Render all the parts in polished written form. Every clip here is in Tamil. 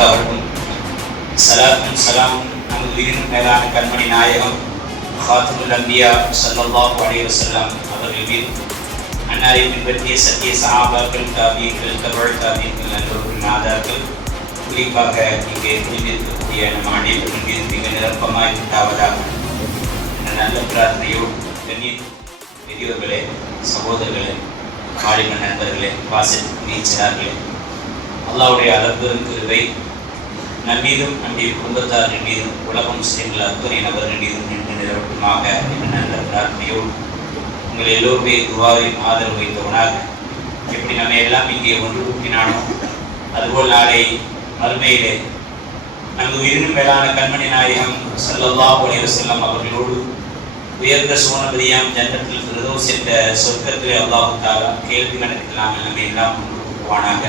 உண்டாகட்டும். ஸலாத்தும் ஸலாமும் நமது உயிரினும் மேலான கண்மணி நாயகம் ஃபாத்திமுல் அன்பியா ஸல்லல்லாஹு அலைஹி வஸல்லம் அவர்கள் மீது, அன்னாரை பின்பற்றிய சத்திய சஹாபாக்கள், தாபியீன்கள், தபுல் தாபியீன்கள், நல்லோர்கள், நாதாக்கள், குறிப்பாக இங்கே புரிந்திருக்கக்கூடிய நம் அனைவரும் மீது மிக நிரப்பமாய் உண்டாவதாக என்ற நல்ல பிரார்த்தனையோடு பெரியவர்களே, சகோதரர்களே, காலிம நண்பர்களே, வாசல் நீச்சலார்களே, அல்லாஹ்வுடைய அளப்பெரும் கிருபை நம் மீதும் நம்முடைய குடும்பத்தாரின் மீதும் உலக முஸ்லிம்கள் அத்துணை நபர்கள் மீதும் நின்று நிலவட்டுமாக என்ற நல்ல பிரார்த்தனையோடு உங்கள் எல்லோருடைய துவாரின் ஆதரவு வைத்தவனாக எப்படி நம்ம எல்லாம் இங்கே ஒன்று கூட்டினானோ அதுபோல் நாளை மறுமையிலே நமது உயிரினும் மேலான கண்மணி நாயகம் ஸல்லல்லாஹு அலைஹி வஸல்லம் அவர்களோடு உயர்ந்த சோனபதியாம் ஜன்னத்துல் ஃபிர்தௌஸ் என்ற சொர்க்கத்திலே அல்லாஹ் தஆலா கேள்வி கணக்கில்லாமல் நம்மை எல்லாம் ஒன்று கூட்டுவானாக.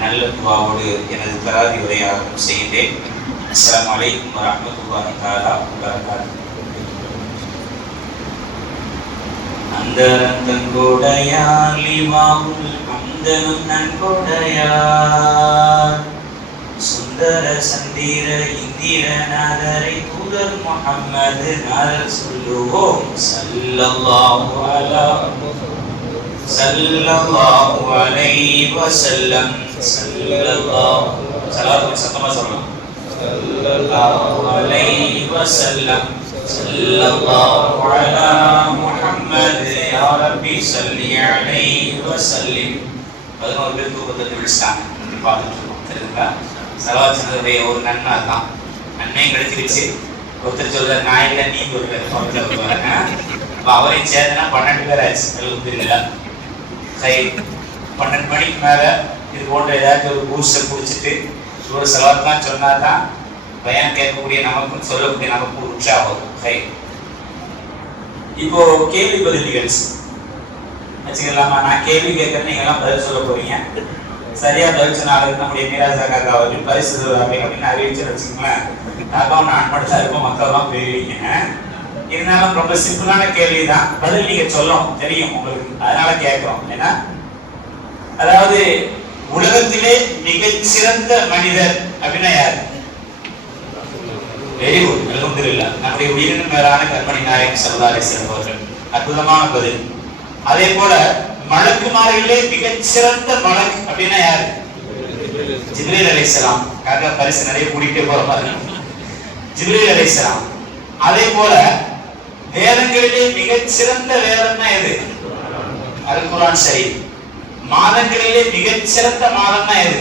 நல்ல துவாவோடு எனது தராதி உரையாக செய்கின்றேன். அஸ்ஸலாமு அலைக்கும் வரஹ்மத்துல்லாஹி தஆலா வபரகாத்துஹு. அந்தரங்கொடையார் லிவாவுல் அம்தனும் நன்கொடையார் சுந்தர சந்திர இந்திரநாதரை தூதர் முஹம்மது நாதர் சொல்லுவோம் ஸல்லல்லாஹு அலைஹி வஸல்லம். சத்தமா சொல்லலாம். ஸல்லல்லாஹு அலைஹி வஸல்லம். ஸல்லல்லாஹு அலா முஹம்மது யா ரப்பி ஸல்லி அலைஹி வஸல்லிம். 11 பேர் தூக்கத்தை விழிச்சாங்க. பார்த்துட்டு இருக்கோம். தெரியுங்களா? சலவாத்தினுடைய ஒரு நன்மை தான். நன்மையும் கிடைச்சிருச்சு. ஒருத்தர் சொல்ற நான் இல்லை நீ சொல்ற அவரையும் சேர்ந்தனா 12 பேர் ஆச்சு. தெரியல. சரி, 12 மணிக்கு மேல இது போன்ற ஏதாச்சும் ஒரு பூஸ்டை குடிச்சிட்டு ஒரு செலவாத்தான் சொன்னா தான் பயம் கேட்கக்கூடிய நமக்கும் சொல்லக்கூடிய நமக்கும் ஒரு உற்சாகம். சரி, இப்போ கேள்வி பதில் நிகழ்ச்சி வச்சுக்கலாமா? நான் கேள்வி கேட்கறேன், நீங்க எல்லாம் பதில் சொல்ல போறீங்க. சரியா பதில் சொன்னாலும் நம்முடைய மீராஜா காக்கா அவர்கள் பரிசு தருவாங்க அப்படின்னு அறிவிச்சு வச்சுக்கோங்களேன். காக்காவும் நான் மட்டும் தான் இருப்போம், மக்கள்லாம் போயிருவீங்க. இருந்தாலும் ரொம்ப சிம்பிளான கேள்வி தான், பதில் நீங்க சொல்லணும், தெரியும் உங்களுக்கு, அதனால கேட்கிறோம். ஏன்னா அதாவது உலகத்திலே மிகச்சிறந்த மனிதர் அப்படின்னா யாரு? வெரி குட், அல்ஹம்துலில்லாஹ். நம்முடைய உயிரினும் மேலான கண்மணி நாயகம் ஸல்லல்லாஹு அலைஹி வஸல்லம் அவர்கள். அற்புதமான பதில். அதே போல மலக்குமாரிலே மிகச்சிறந்த மலக் அப்படின்னா யாரு? ஜிப்ரீல் அலைஹிஸ்ஸலாம். காக்கா பரிசு நிறைய கூட்டிகிட்டே போற மாதிரி. ஜிப்ரீல் அலைஹிஸ்ஸலாம். அதே போல வேதங்களிலே மிகச்சிறந்த வேதம்னா எது? அல் குர்ஆன் ஷரீஃப். மாதங்களிலே மிகச்சிறந்த மாதம்னா எது?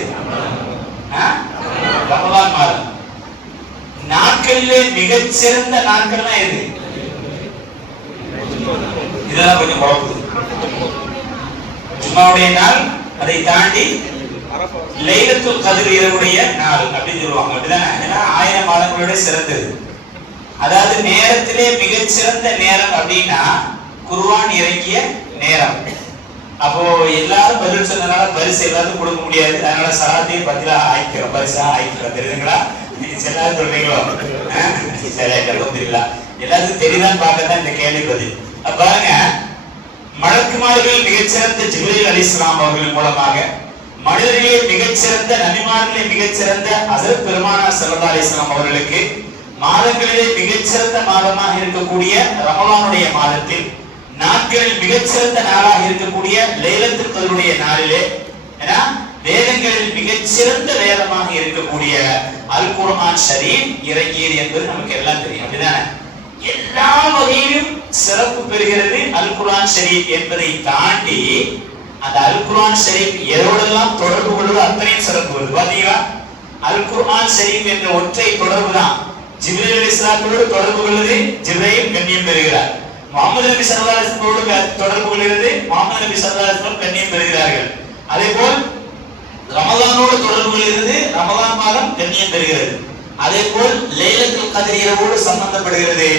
ரமலான் மாதம். நாட்களிலே மிகச்சிறந்த நாட்கள்னா எது? இதெல்லாம் கொஞ்சம் குழப்பது. ஜும்மாவுடைய நாள், அதை தாண்டி லைலத்துல் கத்ர் இரவுடைய நாள் அப்படின்னு சொல்லுவாங்க. அப்படிதானே? ஏன்னா 1000 மாதங்களோட சிறந்தது. அதாவது நேரத்திலே மிகச்சிறந்த நேரம் அப்படின்னா குர்ஆன் இறங்கிய நேரம். அப்போ எல்லாரும் பதில் சொன்னதுனால பரிசு எல்லாரும் கொடுக்க முடியாது. அதனால சலாத்தையும் பதிலா ஆயிக்கிறோம், பரிசா ஆயிக்கிறோம். தெரியுதுங்களா? எல்லாரும் சொல்றீங்களோ? சரி, அல்ஹம்துலில்லாஹ். எல்லாருக்கும் தெரியுதான்னு பார்க்கத்தான் இந்த கேள்வி பதில். பாருங்க, மலக்குமார்கள் மிகச்சிறந்த ஜிப்ரீல் அலைஹிஸ்ஸலாம் அவர்கள் மூலமாக மனிதர்களே மிகச்சிறந்த நபிமார்களே மிகச்சிறந்த ஹஜ்ரத் பெருமானார் ஸல்லல்லாஹு அலைஹி வஸல்லம் அவர்களுக்கு மாதங்களிலே மிகச்சிறந்த மாதமாக இருக்கக்கூடிய ரமலானுடைய மாதத்தில் நாட்களில் மிகச்சிறந்த நாளாக இருக்கக்கூடிய லைலத்துல் கத்ருடைய நாளிலே வேதங்களில் மிகச்சிறந்த வேதமாக இருக்கக்கூடிய அல் குர்ஆன் ஷரீஃப் இறங்கியது என்பது நமக்கு எல்லாம் தெரியும். அப்படிதானே? எல்லா வகையிலும் சிறப்பு பெறுகிறது அல் குர்ஆன் ஷரீஃப் என்பதை தாண்டி அந்த அல் குர்ஆன் ஷரீஃப் எதோடெல்லாம் தொடர்பு கொள்வது அத்தனையும் சிறப்பு வருது. பாத்தீங்களா? அல் குர்ஆன் ஷரீஃப் என்ற ஒற்றை தொடர்பு தான் ஜிப்ரீல் அலைஹிஸ்ஸலாத்தோடு தொடர்பு கொள்வது. ஜிப்ரீல் கண்ணியம் பெறுகிறார். முஹம்மது நபி ஸல்லல்லாஹு அலைஹி வஸல்லம் தொடர்பு கொள்கிறது. முஹம்மது நபி ஸல்லல்லாஹு அலைஹி வஸல்லம் கண்ணியம் பெறுகிறார்கள். அதேபோல் ரமலானோடு தொடர்பு கொள்கிறது. ரமலான் மாதம் கண்ணியம் பெறுகிறது. அதேபோல் லைலத்துல் கத்ர் இரவோடு சம்பந்தப்படுகிறது.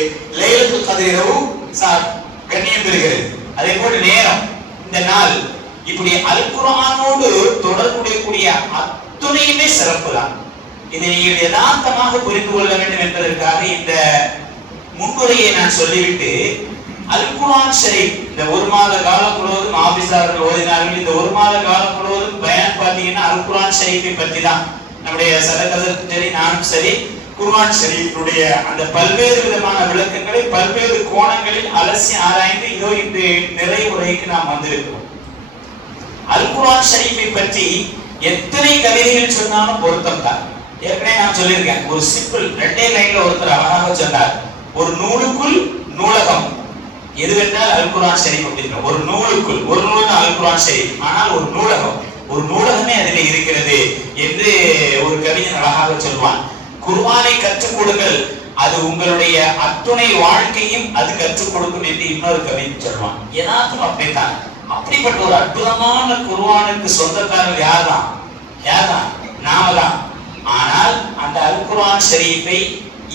லைலத்துல் கத்ர் இரவு கண்ணியம் பெறுகிறது. அதேபோல் நேரம், இந்த நாள், இப்படி அல் குர்ஆனோடு தொடர்புடைய அத்துணையுமே சிறப்பு தான். இதை நீங்கள் யதார்த்தமாக புரிந்து கொள்ள வேண்டும் என்பதற்காக இந்த முன்னுரையை நான் சொல்லிவிட்டு அல் குர்ஆன் ஷரீஃப் இந்த ஒரு மாத காலம் முழுவதும் ஆபீஸார்கள் ஓதினார்கள். இந்த ஒரு மாத காலம் முழுவதும் பயான் பார்த்தீங்கன்னா அல் குர்ஆன் ஷரீஃபை பற்றி தான் நம்முடைய சதகதற்கும் சரி நானும் சரி குர்ஆன் ஷரீஃபுடைய அந்த பல்வேறு விதமான விளக்கங்களை பல்வேறு கோணங்களில் அலசி ஆராய்ந்து இதோ இந்த நிறைவுரைக்கு நாம் வந்திருக்கிறோம். அல் குர்ஆன் ஷரீஃபை பற்றி எத்தனை கவிதைகள் சொன்னாலும் பொருத்தம் தான். ஏற்கனவே நான் சொல்லியிருக்கேன், ஒரு சிம்பிள் 2 லைன்ல ஒருத்தர் அழகாக சொன்னார், ஒரு நூலுக்குள் நூலகம் எதுவென்றால் அல் குர்ஆன் ஷரீஃப் அப்படிங்கிற ஒரு நூலுக்குள், ஒரு நூல் தான் அல் குர்ஆன் ஷரீஃப், ஆனால் ஒரு நூலகம், ஒரு நூலகமே அதில் இருக்கிறது என்று ஒரு கவிஞன் அழகாக சொல்வான். குர்ஆனை கற்றுக் கொடுங்கள், அது உங்களுடைய அத்துணை வாழ்க்கையும் அது கற்றுக் கொடுக்கும் என்று இன்னொரு கவிஞன் சொல்வான். யதார்த்தம் அப்படித்தான். அப்படிப்பட்ட ஒரு அற்புதமான குர்ஆனுக்கு சொந்தக்காரர் யார்தான்? நாம தான். ஆனால் அந்த அல் குர்ஆன் ஷரீஃபை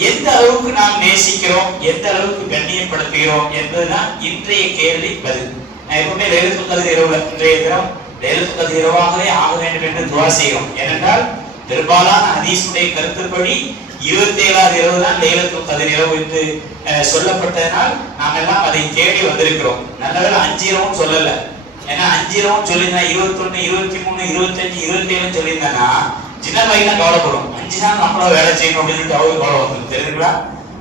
எந்த அளவுக்கு நாம் நேசிக்கிறோம், எந்த அளவுக்கு கண்ணியப்படுத்துகிறோம் என்பதுதான் இன்றைய கேள்வி பதில். நான் எப்பவுமே லைலத்துல் கத்ர் இரவுல, இன்றைய தினம் லைலத்துல் கத்ர் இரவாகவே ஆக வேண்டும் என்று துஆ செய்கிறோம். ஏனென்றால் பெரும்பாலான ஹதீஸுடைய கருத்துப்படி 27வது இரவு தான் லைலத்துல் கத்ர் இரவு என்று சொல்லப்பட்டதனால் நாம் எல்லாம் அதை தேடி வந்திருக்கிறோம். நல்லவேளை 5 இரவும் சொல்லல. ஏன்னா 5 இரவும் சொல்லியிருந்தா 21, 23, 25, 27 சொல்லியிருந்தானா சின்ன பையன் கவலைப்படும். 5 தான் நம்மள வேலை செய்யணும் அப்படின்னு அவங்க கவலை வந்து தெரியுங்களா?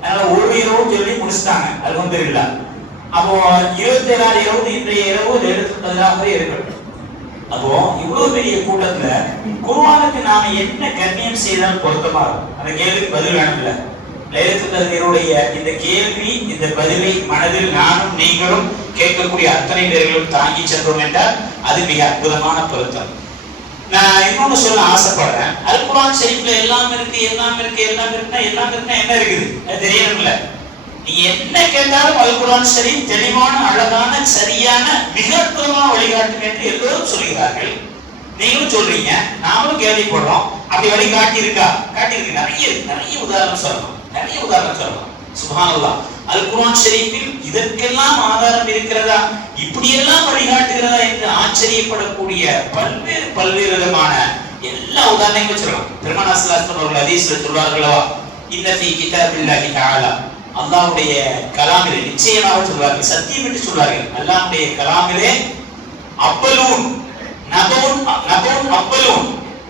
அதனால ஒரு இரவும் சொல்லி முடிச்சுட்டாங்க. அது வந்து இல்ல. அப்போ 27வது இரவு இன்றைய இரவு லைலத்துல் கத்ராகவே இருக்கட்டும். அப்போ இவ்வளவு பெரிய கூட்டத்துல குர்ஆனுக்கு நாம என்ன கண்ணியம் செய்தால் பொருத்தமா இருக்கும்? அந்த கேள்விக்கு பதில் வேணும்ல. லைலத்துல் கத்ருடைய இந்த கேள்வி, இந்த பதிலை மனதில் நானும் நீங்களும் கேட்கக்கூடிய அத்தனை பேர்களும் தாங்கி சென்றோம் என்றால் அது மிக அற்புதமான பொருத்தம். நான் இன்னொன்னு சொல்ல ஆசைப்படுறேன். அல் குர்ஆன் ஷரீஃப்ல எல்லாம் இருக்குன்னா என்ன இருக்குது அது தெரியணும்ல. நீங்க என்ன கேட்டாலும் அல் குர்ஆன் ஷரீஃப் தெளிவான, அழகான, சரியான, மிக அற்புதமான வழிகாட்டும் என்று எல்லோரும் சொல்கிறார்கள். நீங்களும் சொல்றீங்க, நாமளும் கேள்விப்படுறோம். அப்படி வழிகாட்டி இருக்கா? காட்டியிருக்கு. நிறைய உதாரணம் சொல்லலாம். சுப்ஹானல்லாஹ். அல் குர்ஆன் ஷரீஃபில் இதற்கெல்லாம் ஆதாரம் இருக்கிறதா, இப்படியெல்லாம் வழிகாட்டுகிறதா என்று ஆச்சரியப்படக்கூடிய பல்வேறு விதமான எல்லா உதாரணங்களும் சொல்லலாம். பெருமானார் ஸல்லல்லாஹு அலைஹி வஸல்லம் அவர்கள் ஹதீஸ்ல சொல்வார்களா, இன்ன ஃபீ கிதாபில்லாஹி தஆலா, அல்லாஹ்வுடைய கலாமிலே, நிச்சயமாக சொல்வார்கள், சத்தியம் என்று சொல்வார்கள், அல்லாஹ்வுடைய கலாமிலே அப்பலூன் நபவுன் அப்பலூன்,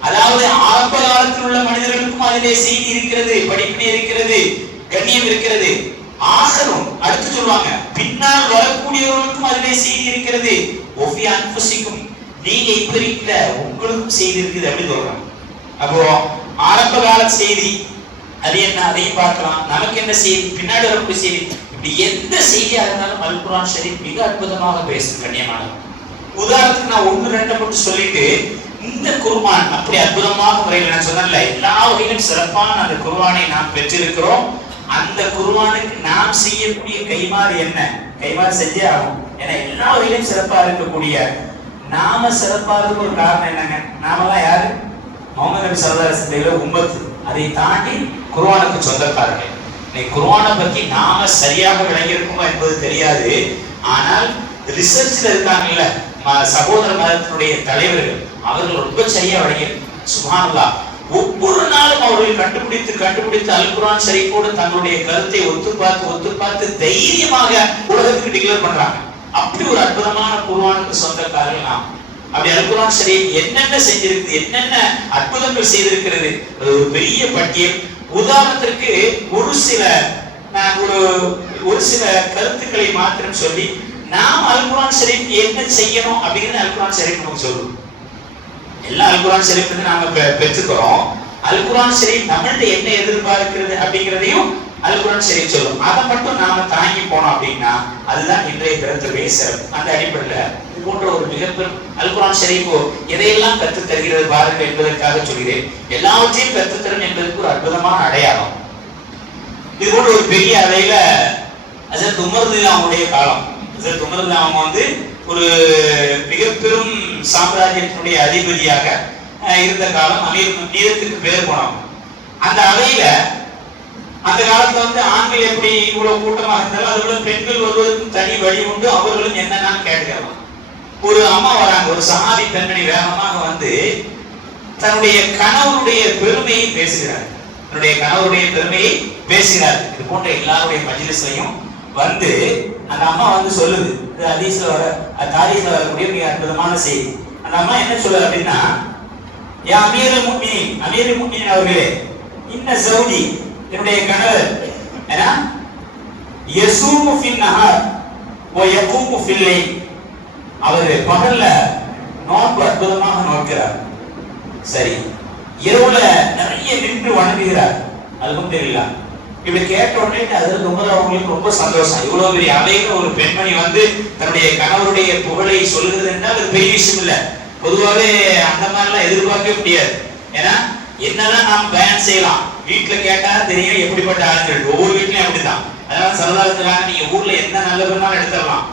அதாவது ஆரம்ப காலத்தில் உள்ள மனிதர்களுக்கும் அதிலே செய்தி இருக்கிறது, படிப்பினை இருக்கிறது, கண்ணியம் இருக்கிறது. ஆகரும் அடுத்து சொல்வாங்க, பின்னால் வரக்கூடியவர்களுக்கும் அதிலே செய்தி இருக்கிறது. ஒஃபி அன்ஃபுசிக்கும், நீங்க இப்ப இருக்கிற உங்களுக்கும் செய்தி இருக்குது அப்படின்னு சொல்றாங்க. அப்போ ஆரம்ப கால செய்தி அது என்ன, அதையும் பார்க்கலாம். நமக்கு என்ன செய்தி, பின்னாடி வரக்கூடிய செய்தி, இப்படி எந்த செய்தியா இருந்தாலும் அல் குர்ஆன் ஷரீஃப் மிக அற்புதமாக பேசும். கண்ணியமானது. உதாரணத்துக்கு நான் 1-2 மட்டும் சொல்லிட்டு, இந்த குர்ஆன் அப்படி அற்புதமாக முறையில் நான் சொன்னேன்ல, எல்லா வகையிலும் சிறப்பான அந்த குர்ஆனை நாம் பெற்றிருக்கிறோம். அந்த குர்ஆனுக்கு நாம் செய்யக்கூடிய கைமாறு என்ன? கைமாறு செஞ்சே ஆகும். ஏன்னா எல்லா வகையிலும் சிறப்பா இருக்கக்கூடிய நாம சிறப்பா இருக்க ஒரு காரணம் என்னங்க? நாமெல்லாம் யாரு? முஹம்மது நபி ஸல்லல்லாஹு அலைஹி வஸல்லம் உம்மத். அதை தாண்டி குர்ஆனுக்கு சொந்தக்காரர்கள். இன்னைக்கு குர்ஆனை பத்தி நாம சரியாக விளங்கி இருக்குமா என்பது தெரியாது. ஆனால் ரிசர்ச்ல இருக்காங்கல்ல சகோதர மதத்தினுடைய தலைவர்கள், அவர்கள் ரொம்ப சரியா விளங்கி. சுப்ஹானல்லாஹ். ஒவ்வொரு நாளும் அவர்கள் கண்டுபிடித்து அல் குர்ஆன் ஷரீஃபோடு தங்களுடைய கருத்தை ஒத்து பார்த்து தைரியமாக உலகத்துக்கு டிக்ளேர் பண்றாங்க. அப்படி ஒரு அற்புதமான குர்ஆனுக்கு சொந்தக்காரர்கள் நாம். அப்படி அல் குர்ஆன் ஷரீஃப் என்னென்ன செஞ்சிருக்கு, என்னென்ன அற்புதங்கள் செய்திருக்கிறது, ஒரு பெரிய பட்டியல். உதாரணத்திற்கு ஒரு சில கருத்துக்களை மாத்திரம் சொல்லி நாம் அல் குர்ஆன் ஷரீஃப் என்ன செய்யணும் அப்படிங்கிறது அல் குர்ஆன் ஷரீஃப் நமக்கு சொல்லுது. எல்லாம் அல் குர்ஆன் ஷரீஃப் நாம பெற்றுக்கிறோம். அல் குர்ஆன் ஷரீஃப் நம்மள்ட்ட என்ன எதிர்பார்க்கிறது அப்படிங்கிறதையும் அல் குர்ஆன் ஷரீஃப் சொல்லும். அதை மட்டும் நாம தாங்கி போனோம் அப்படின்னா அதுதான் இன்றைய கருத்துடைய சிறப்பு. அந்த அடிப்படையில் இது போன்ற ஒரு மிகப்பெரும் அல் குர்ஆன் ஷரீஃப் எதையெல்லாம் கற்றுத் தருகிறது பாருங்கள் என்பதற்காக சொல்கிறேன். எல்லாவற்றையும் கற்றுத்தரும் என்பதற்கு ஒரு அற்புதமான அடையாளம். இது போன்ற ஒரு பெரிய அளவில ஹஜ்ரத் உமர் ரலியல்லாஹு அவங்களுடைய காலம். ஹஜ்ரத் உமர் ரலியல்லாஹு அவங்க வந்து ஒரு மிக பெரும் சாம்ராஜ்யத்தினுடைய அதிபதியாக இருந்த காலம். அமீர் நீதத்துக்கு பேர் போனாங்க. அந்த அவையில அந்த காலத்துல வந்து ஆண்கள் எப்படி இவ்வளவு கூட்டமாக இருந்தாலும் அதுல பெண்கள் வருவதற்கும் தனி வழி உண்டு. அவர்களும் என்னன்னு கேட்கலாம். ஒரு அம்மா வராங்க, ஒரு சஹாபி பெண்மணி வேகமாக வந்து தன்னுடைய கணவருடைய பெருமையை பேசுகிறார். இது போன்ற எல்லாருடைய மஜ்லிஸ்லயும் வந்து அந்த அம்மா வந்து சொல்லுது. இது ஹதீஸ்ல வரக்கூடிய மிக அற்புதமான செய்தி. அந்த அம்மா என்ன சொல்லுது அப்படின்னா, யா அமீருல் முஃமினீன், அமீருல் முஃமினீன் அவர்களே, இன்ன ஜௌஜி, என்னுடைய கணவர், ஏனா யஸூமு ஃபின் நஹார் வ யகூமு ஃபில் லைல், அவர் பகல்ல நோன்பு அற்புதமாக நோக்கிறார். சரி, இரவுல நிறைய நின்று வணங்குகிறார். அல்ஹம்துலில்லாஹ். இப்படி கேட்ட உடனே அது அவங்களுக்கு ரொம்ப சந்தோஷம். இவ்வளவு பெரிய அவையில ஒரு பெண்மணி வந்து தன்னுடைய கணவருடைய புகழை சொல்லுகிறது என்றால் அது பெரிய விஷயம் இல்ல. பொதுவாகவே அந்த மாதிரிலாம் எதிர்பார்க்கவே முடியாது. ஏன்னா என்னதான் நாம் பயன் செய்யலாம், வீட்டுல கேட்டா தெரியும் எப்படிப்பட்ட ஆளுங்கள். ஒவ்வொரு வீட்லயும் அப்படிதான். அதனால சொல்லலாம், நீங்க ஊர்ல என்ன நல்லவர்னாலும் எடுத்துடலாம்,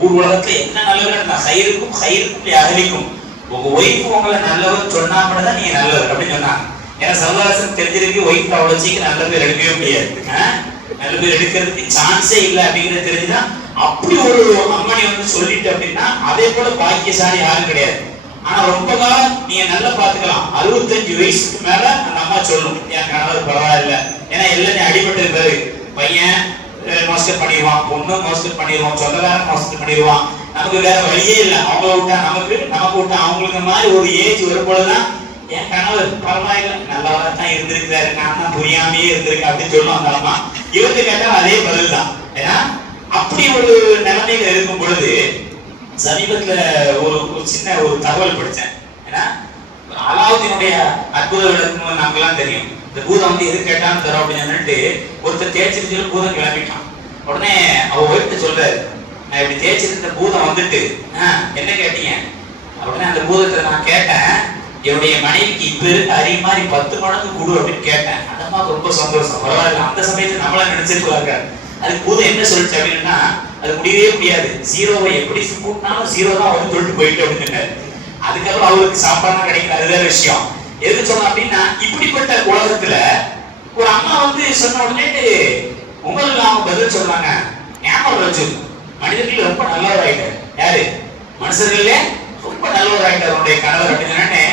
ஊர் உலகத்துல என்ன நல்லவர் இருந்தா ஹைருக்கும் ஹைருக்கும் அகலிக்கும், உங்க ஒய்ஃப் உங்களை நல்லவர் சொன்னா மட்டும் தான் நீங்க நல்லவர் அப்படின்னு சொன்னாங்க. ஏன்னா சரதாசன் தெரிஞ்சிருக்கு ஒய்ஃப் அவ்வளவு சீக்கிரம் நல்ல பேர் எடுக்கவே முடியாது, நல்ல பேர் எடுக்கிறதுக்கு சான்ஸே இல்லை அப்படிங்கிறது தெரிஞ்சுதான் அப்படி ஒரு அம்மணி வந்து சொல்லிட்டு அப்படின்னா அதே போல பாக்கியசாலி யாரும் கிடையாது. ஆனா ரொம்ப காலம் நீங்க நல்லா பாத்துக்கலாம். 65 வயசுக்கு மேல அந்த அம்மா சொல்லும், என் கணவர் பரவாயில்ல, ஏன்னா எல்லாரும் அடிபட்டு இருக்காரு. பையன் மாஸ்டர் பண்ணிடுவான், பொண்ணு மாஸ்டர் பண்ணிடுவான், சொந்தக்காரன் மாஸ்டர் பண்ணிடுவான், நமக்கு வேற வழியே இல்லை. அவங்கள விட்டா நமக்கு விட்டா அவங்களுக்கு மாதிரி ஒரு ஏஜ் வரும்போதுதான் என் கணவர் பரவாயில்ல நல்லவா தான் இருந்திருக்கிறாரு, நான் தான் புரியாமையே இருந்திருக்கேன் அப்படின்னு சொல்லுவோம் அந்த அம்மா. இவருக்கு கேட்டா அதே பதில் தான். ஏன்னா அப்படி ஒரு நிலைமையில இருக்கும் பொழுது சமீபத்துல ஒரு சின்ன ஒரு தகவல் படிச்சேன். ஏன்னா அலாவுதீனுடைய அற்புத விளக்கம் நமக்கெல்லாம் தெரியும். இந்த பூதம் வந்து எது கேட்டாலும் தரும் அப்படின்னு சொல்லிட்டு ஒருத்தர் தேய்ச்சிட்டு சொல்லி பூதம் கிளம்பிட்டான். உடனே அவ ஒய்ஃப்ட்ட சொல்றாரு, நான் இப்படி தேய்ச்சிருந்த பூதம் வந்துட்டு என்ன கேட்டீங்க? உடனே அந்த பூதத்தை நான் கேட்டேன், என்னுடைய மனைவிக்கு இப்ப இருக்க அறி மாதிரி 10 மடங்கு கொடு அப்படின்னு கேட்டேன். அந்த அம்மாவுக்கு ரொம்ப சந்தோஷம். பரவாயில்ல, அந்த சமயத்தை நம்மள நினைச்சிருக்காங்க. அதுக்கு பூதம் என்ன சொல்லிச்சு அப்படின்னா, அது முடியவே முடியாது, ஜீரோவை எப்படி கூட்டினாலும் ஜீரோ தான் வந்து சொல்லிட்டு போயிட்டு அப்படின்னு. அதுக்கப்புறம் அவருக்கு சாப்பாடுலாம் கிடைக்கல, அது வேற விஷயம். எதுக்கு சொன்னோம் அப்படின்னா, இப்படிப்பட்ட உலகத்துல ஒரு அம்மா வந்து சொன்ன உடனே உங்களுக்கு அவங்க பதில் சொல்றாங்க. ஞாபகம் வச்சு, மனிதர்கள் ரொம்ப நல்லவர் ஆயிட்டார். யாரு? மனுஷர்களே ரொம்ப நல்லவர் ஆயிட்டார் அவருடைய கணவர் அப்படின்னு.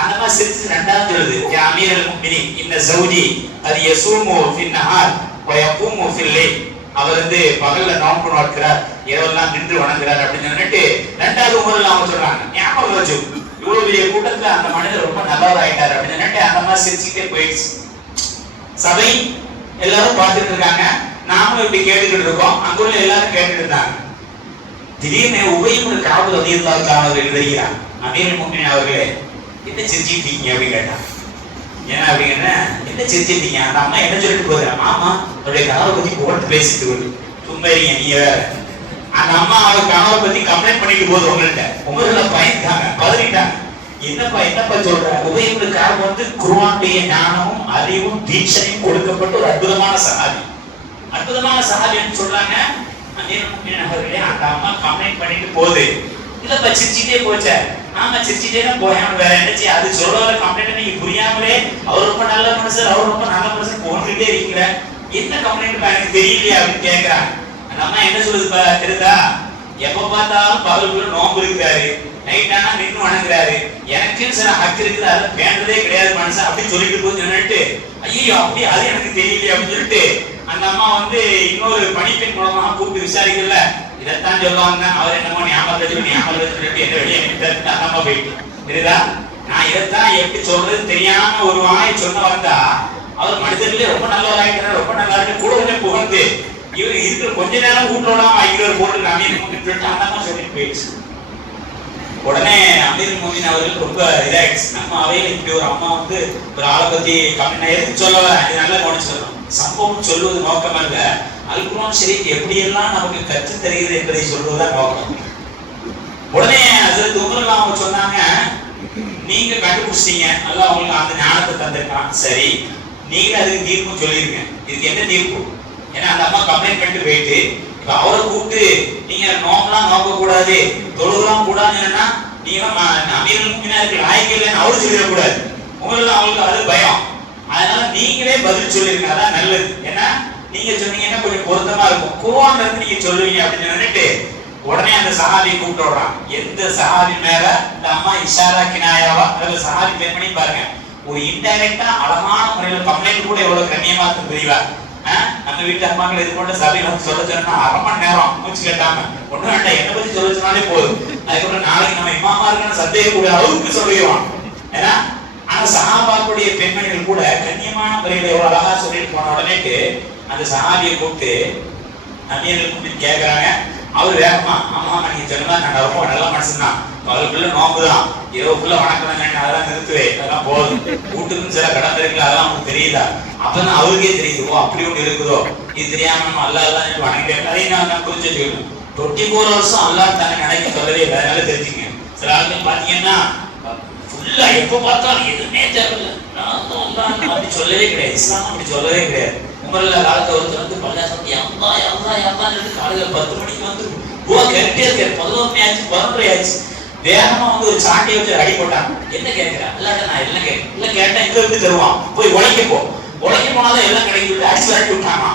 அந்த மாதிரி சிரிச்சு ரெண்டாவது சொல்லுது, யா அமீருல் முஃமினீன் இன்ன ஜௌஜி அது யஸூமு ஃபின் நஹார் வ யகூமு ஃபில் லைல், அவர் வந்து பகல்ல நோன்பு நோக்கிறார், இரவெல்லாம் நின்று வணங்குறார் அப்படின்னு சொல்லிட்டு ரெண்டாவது உமர்ல அவங்க சொல்றாங்க. ஞாபகம் வச்சு, இவ்வளவு பெரிய கூட்டத்துல அந்த மனிதர் ரொம்ப நல்லவர் ஆயிட்டார் அப்படின்னு சொல்லிட்டு அந்த மாதிரி சிரிச்சுட்டே போயிடுச்சு. சபை எல்லாரும் பார்த்துட்டு இருக்காங்க, நாமும் இப்படி கேட்டுக்கிட்டு இருக்கோம், அங்குள்ள எல்லாரும் கேட்டுட்டு இருந்தாங்க. திடீர்னு உபயம் காவல் அதிகமாக எழுதுகிறார், அமீருல் முஃமினீன் அவர்களே என்ன சிரிச்சிட்டீங்க அப்படின்னு கேட்டான். ஏன்னா அப்படிங்கிற என்ன சிரிச்சிட்டீங்க? அந்த அம்மா என்ன சொல்லிட்டு போகுது, ஆமா அவருடைய கணவரை பத்தி போட்டு பேசிட்டு போகுது. சும்மா இருங்க நீங்க வேற. அந்த அம்மா அவர் கணவரை பத்தி கம்ப்ளைண்ட் பண்ணிட்டு போகுது உங்கள்கிட்ட. உங்கள பயந்துட்டாங்க, பதறிட்டாங்க. என்னப்பா சொல்ற? உபயம் காவல் வந்து குர்ஆனுடைய ஞானமும் அறிவும் தீட்சணையும் கொடுக்கப்பட்ட ஒரு அற்புதமான சஹாபி. அற்புதமான சஹாபின்னு சொல்றாங்க. அமீருல் முஃமினீன் அவர்களே, அந்த அம்மா கம்ப்ளைண்ட் பண்ணிட்டு போகுது. இல்லப்பா சிரிச்சிட்டே போச்ச. ஆமா சிரிச்சிட்டே தான் போயாம வேற என்னச்சு? அது சொல்ற கம்ப்ளைண்ட் நீங்க புரியாமலே அவர் ரொம்ப நல்ல மனுஷன், அவர் ரொம்ப நல்ல மனுஷன் போட்டுட்டே இருக்கிற, என்ன கம்ப்ளைண்ட் எனக்கு தெரியலையா அப்படின்னு கேட்கிறாங்க. அந்த அம்மா என்ன சொல்லுதுப்பா தெரியுதா? எப்ப பார்த்தாலும் பகலுக்குள்ள நோம்பு இருக்கிறாரு, நைட் ஆனா நின்று வணங்குறாரு, எனக்குன்னு சில ஹக்கு இருக்குது, அதை பேண்டதே கிடையாது மனுஷன் அப்படின்னு சொல்லிட்டு போய் சொல்லிட்டு, ஐயோ அப்படி அது எனக்கு தெரியலையே அப்படின்னு சொல்லிட்டு அந்த அம்மா வந்து இன்னொரு பணிப்பெண் மூலமா கூப்பிட்டு விசாரிக்கல. இதைத்தான் சொல்லுவாங்க, அவர் என்னமோ ஞாபகம் சொல்லிட்டு என்ன வெளியே அந்த அம்மா போயிட்டு தெரியுதா? நான் இதைத்தான் எப்படி சொல்றது தெரியாம ஒரு வாயை சொன்ன வந்தா அவர் மனிதர்களே ரொம்ப நல்லவராயிட்டாரு, ரொம்ப நல்லா இருக்கு கூட புகழ்ந்து இவர் இருக்கிற கொஞ்ச நேரம் வீட்டோடாம ஐவர் போட்டு அமீருல் முஃமினீன் சொல்லிட்டு அந்த அம்மா சொல்லிட்டு போயிடுச்சு. உடனே அமீருல் முஃமினீன் அவர்கள் ரொம்ப இதாயிடுச்சு. நம்ம அவையில் இப்படி ஒரு அம்மா வந்து ஒரு ஆளை பத்தி கம்மியா எதுக்கு சொல்ல வர, இது நல்லா கவனிச்சு சொல்லணும். சம்பவம் சொல்வது நோக்கம் அல்ல, அல் குர்ஆன் ஷரீஃப் எப்படியெல்லாம் நமக்கு கற்று தருகிறது என்பதை சொல்வதுதான் நோக்கம். உடனே ஹஜ்ரத் உமர் அவங்க சொன்னாங்க, நீங்க கண்டுபிடிச்சிட்டீங்க, அல்லாஹ் உங்களுக்கு அந்த ஞானத்தை தந்திருக்கான், சரி நீங்க அதுக்கு தீர்ப்பு சொல்லிருங்க, இதுக்கு என்ன தீர்ப்பு? ஏன்னா அந்த அம்மா கம்ப்ளைண்ட் பண்ணிட்டு போயிட்டு இப்ப அவரை கூப்பிட்டு நீங்க நோம்பலாம் நோக்க கூடாது, தொழுகலாம் கூடாதுன்னா நீங்க அமீருல் முஃமினீன் லாயக்கு இல்லைன்னு அவரு சொல்லிடக்கூடாது. உங்களுக்கு அவங்களுக்கு அது பயம். அதனால நீங்களே பதில் சொல்லிருங்க, அதான் நல்லது. ஏன்னா நீங்க சொன்னீங்கன்னா கொஞ்சம் பொருத்தமா இருக்கும், குர்ஆன்ல இருந்து நீங்க சொல்லுவீங்க அப்படின்னு சொல்லிட்டு உடனே அந்த சஹாபியை கூப்பிட்டு விடுறான். எந்த சஹாபி மேல இந்த அம்மா இஷாரா கினாயாவா அதுல சஹாபி பேர் பண்ணி பாருங்க. ஒரு இன்டைரக்டா அழகான முறையில கம்ப்ளைண்ட் கூட எவ்வளவு கண்ணியமா இருக்கும் தெரியவா? நம்ம வீட்டு அம்மாக்கள் இது போன்ற சபையில வந்து சொல்ல சொன்னா 1/2 மணி நேரம் மூச்சு கட்டாம ஒண்ணு வேண்டாம், என்ன பத்தி சொல்ல சொன்னாலே போதும். அதுக்கப்புறம் நாளைக்கு நம்ம இமாமா இருக்குன்னு சந்தேகம் கூட அளவுக்கு சொல்லிடுவான். ஏன்னா ஆனா சஹாபாக்களுடைய பெண்மணிகள் கூட கண்ணியமான முறையில எவ்வளவு அழகா சொல்லிட்டு போன உடனேட்டு அந்த சஹாபியை கூப்பிட்டு நபியர்கள் கூப்பிட்டு கேட்கறாங்க. அவர் வேகமா, ஆமா நீங்க சொன்னா நான் ரொம்ப நல்ல மனுஷன் தான், பகலுக்குள்ள நோம்புதான், இரவுக்குள்ள வணக்கம் அதெல்லாம் நிறுத்துவேன், அதெல்லாம் போதும், வீட்டுக்கும் சில கடன் இருக்குல்ல அதெல்லாம் உங்களுக்கு தெரியுதா? அப்பதான் அவருக்கே தெரியுது, ஓ அப்படி ஒண்ணு இருக்குதோ, இது தெரியாம நம்ம அல்லாஹ் வணங்கிட்டேன். அதையும் நான் புரிஞ்சு வச்சுக்கணும். 24 வருஷம் அல்லாஹ் தானே நினைக்க சொல்லவே இல்லை, அதனால தெரிஞ்சுங்க. சில ஆட்கள் பாத்தீங்கன்னா ஃபுல்லா எப்ப பார்த்தாலும் எதுவுமே தேவையில்லை அப்படி சொல்லவே கிடையாது. இஸ்லாம் அப்படி சொல்லவே கிடையாது. உமர்ல காலத்தை ஒருத்தர் வந்து பள்ளியாசம் காலையில 10 மணிக்கு வந்து கேட்டே இருக்காரு. 11 ஆச்சு 12 ஆச்சு. வேகமா வந்து ஒரு சாட்டியை வச்சு அடி போட்டாங்க. என்ன கேட்கிறேன்? இல்லாட்ட நான் எல்லாம் கேட்கிறேன். இல்ல கேட்டேன் இங்க எப்படி தருவான், போய் உழைக்க போனாதான் எல்லாம் கிடைக்கும். அடிச்சு விரட்டி விட்டாமா.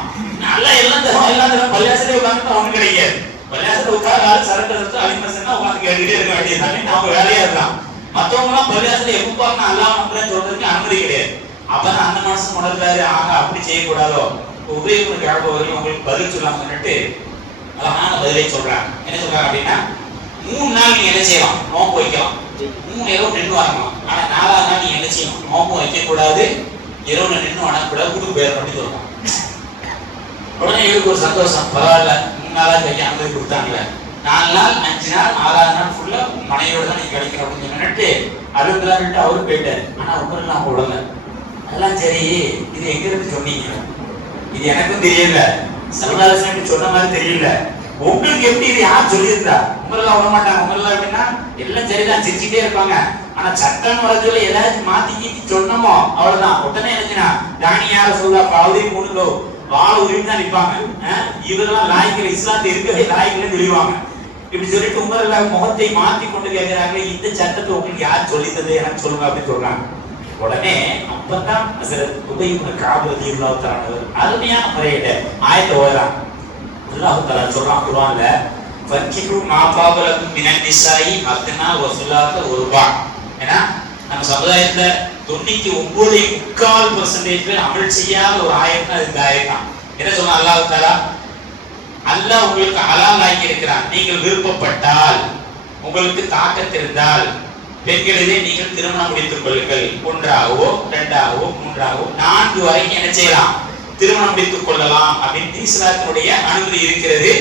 நல்லா எல்லாம் தருவான், எல்லாம் தருவான். பள்ளியாசலே உட்காந்து ஒண்ணு கிடைக்காது. பள்ளியாசல உட்கார சரக்கு அலிமசன்னா உட்காந்து கேட்டுக்கிட்டே இருக்க வேண்டியது அவங்க வேலையா இருக்கலாம். மற்றவங்க எல்லாம் பள்ளியாசல எப்ப நான் எல்லாம் நம்புறேன்னு சொல்றதுக்கு அனுமதி கிடையாது. அப்பதான் அந்த மனசு உணர்றாரு, ஆக அப்படி செய்யக்கூடாதோ. உபயோகம் கேட்பவர்கள் உங்களுக்கு பதில் சொல்லாமன்னுட்டு அழகான பதிலை சொல்றாங்க. என்ன சொல்றாங்க அப்படின்னா, 3 நாள் நீங்க என்ன செய்யலாம், நோம்பு வைக்கலாம், 3 இரவு நின்று வரலாம். ஆனா 4ஆவது நாள் நீங்க என்ன செய்யணும், நோம்பு வைக்க கூடாது, இரவு நின்று வணக்கூடாது, கூட்டு போயிடணும் அப்படின்னு சொல்றாங்க. உடனே இவருக்கு ஒரு சந்தோஷம், பரவாயில்ல 3 நாளா கைக்கு அனுமதி கொடுத்தாங்களே, 4 நாள் 5 நாள் 6ஆவது நாள் ஃபுல்லா மனையோட தான் நீங்க கிடைக்கணும் அப்படின்னு சொல்லிட்டு அலுவலான்ட்டு அவரு போயிட்டாரு. ஆனா உமரெல்லாம் அவங்க உடல. அதெல்லாம் சரி, இது எங்க இருந்து சொன்னீங்க, இது எனக்கும் தெரியல, சர்வதாசன் சொன்ன மாதிரி தெரியல, உங்களுக்கு எப்படி இது யார் சொல்லியிருந்தா? உமரெல்லாம் விட மாட்டாங்க. உமரெல்லாம் எப்படின்னா எல்லாம் சரிதான் சிரிச்சுட்டே இருப்பாங்க. ஆனா சட்டம் வர சொல்லி எல்லாத்தையும் மாத்தி கீத்தி சொன்னமோ அவ்வளவுதான். உடனே நினைச்சுனா தானி யார சொல்ல பாவதி 3 கிலோ வாழ உரிமை தான் நிற்பாங்க. இவரெல்லாம் லாய்க்கில் இஸ்லாத்தை இருக்கவே லாய்க்கில் விழுவாங்க. இப்படி சொல்லிட்டு உமரெல்லா முகத்தை மாத்தி கொண்டு கேட்கிறாங்க, இந்த சட்டத்தை உங்களுக்கு யார் சொல்லித்தது எனக்கு சொல்லுங்க அப்படின்னு சொல்றாங்க. உடனே அப்பதான் அருமையான முறையில ஆயத்தை ஓதுறாங்க. அல்லாஹ் தஆலா சொல்றான் குர்ஆன்ல, ஃபக்கிஹு மா பாபலக்கும் மினன் நிசாயி மத்னா வ சுலாத வ ருபா. ஏன்னா நம்ம சமுதாயத்துல 99.4% பேர் அமல் செய்யாத ஒரு ஆயத்னா இந்த ஆயத் தான். என்ன சொன்னா அல்லாஹ் தஆலா, அல்லாஹ் உங்களுக்கு ஹலால் ஆக்கி இருக்கிறான், நீங்கள் விருப்பப்பட்டால், உங்களுக்கு தாக்கத் இருந்தால் பெண்களிலே நீங்கள் திருமணம் முடித்துக் கொள்ளுங்கள். 1ஆகவோ 2ஆகவோ 3ஆகவோ 4 வரைக்கும் என்ன செய்யலாம், திருமணம் முடித்துக் கொள்ளலாம் அப்படின்னு இஸ்லாத்தினுடைய அனுமதி இருக்கிறது.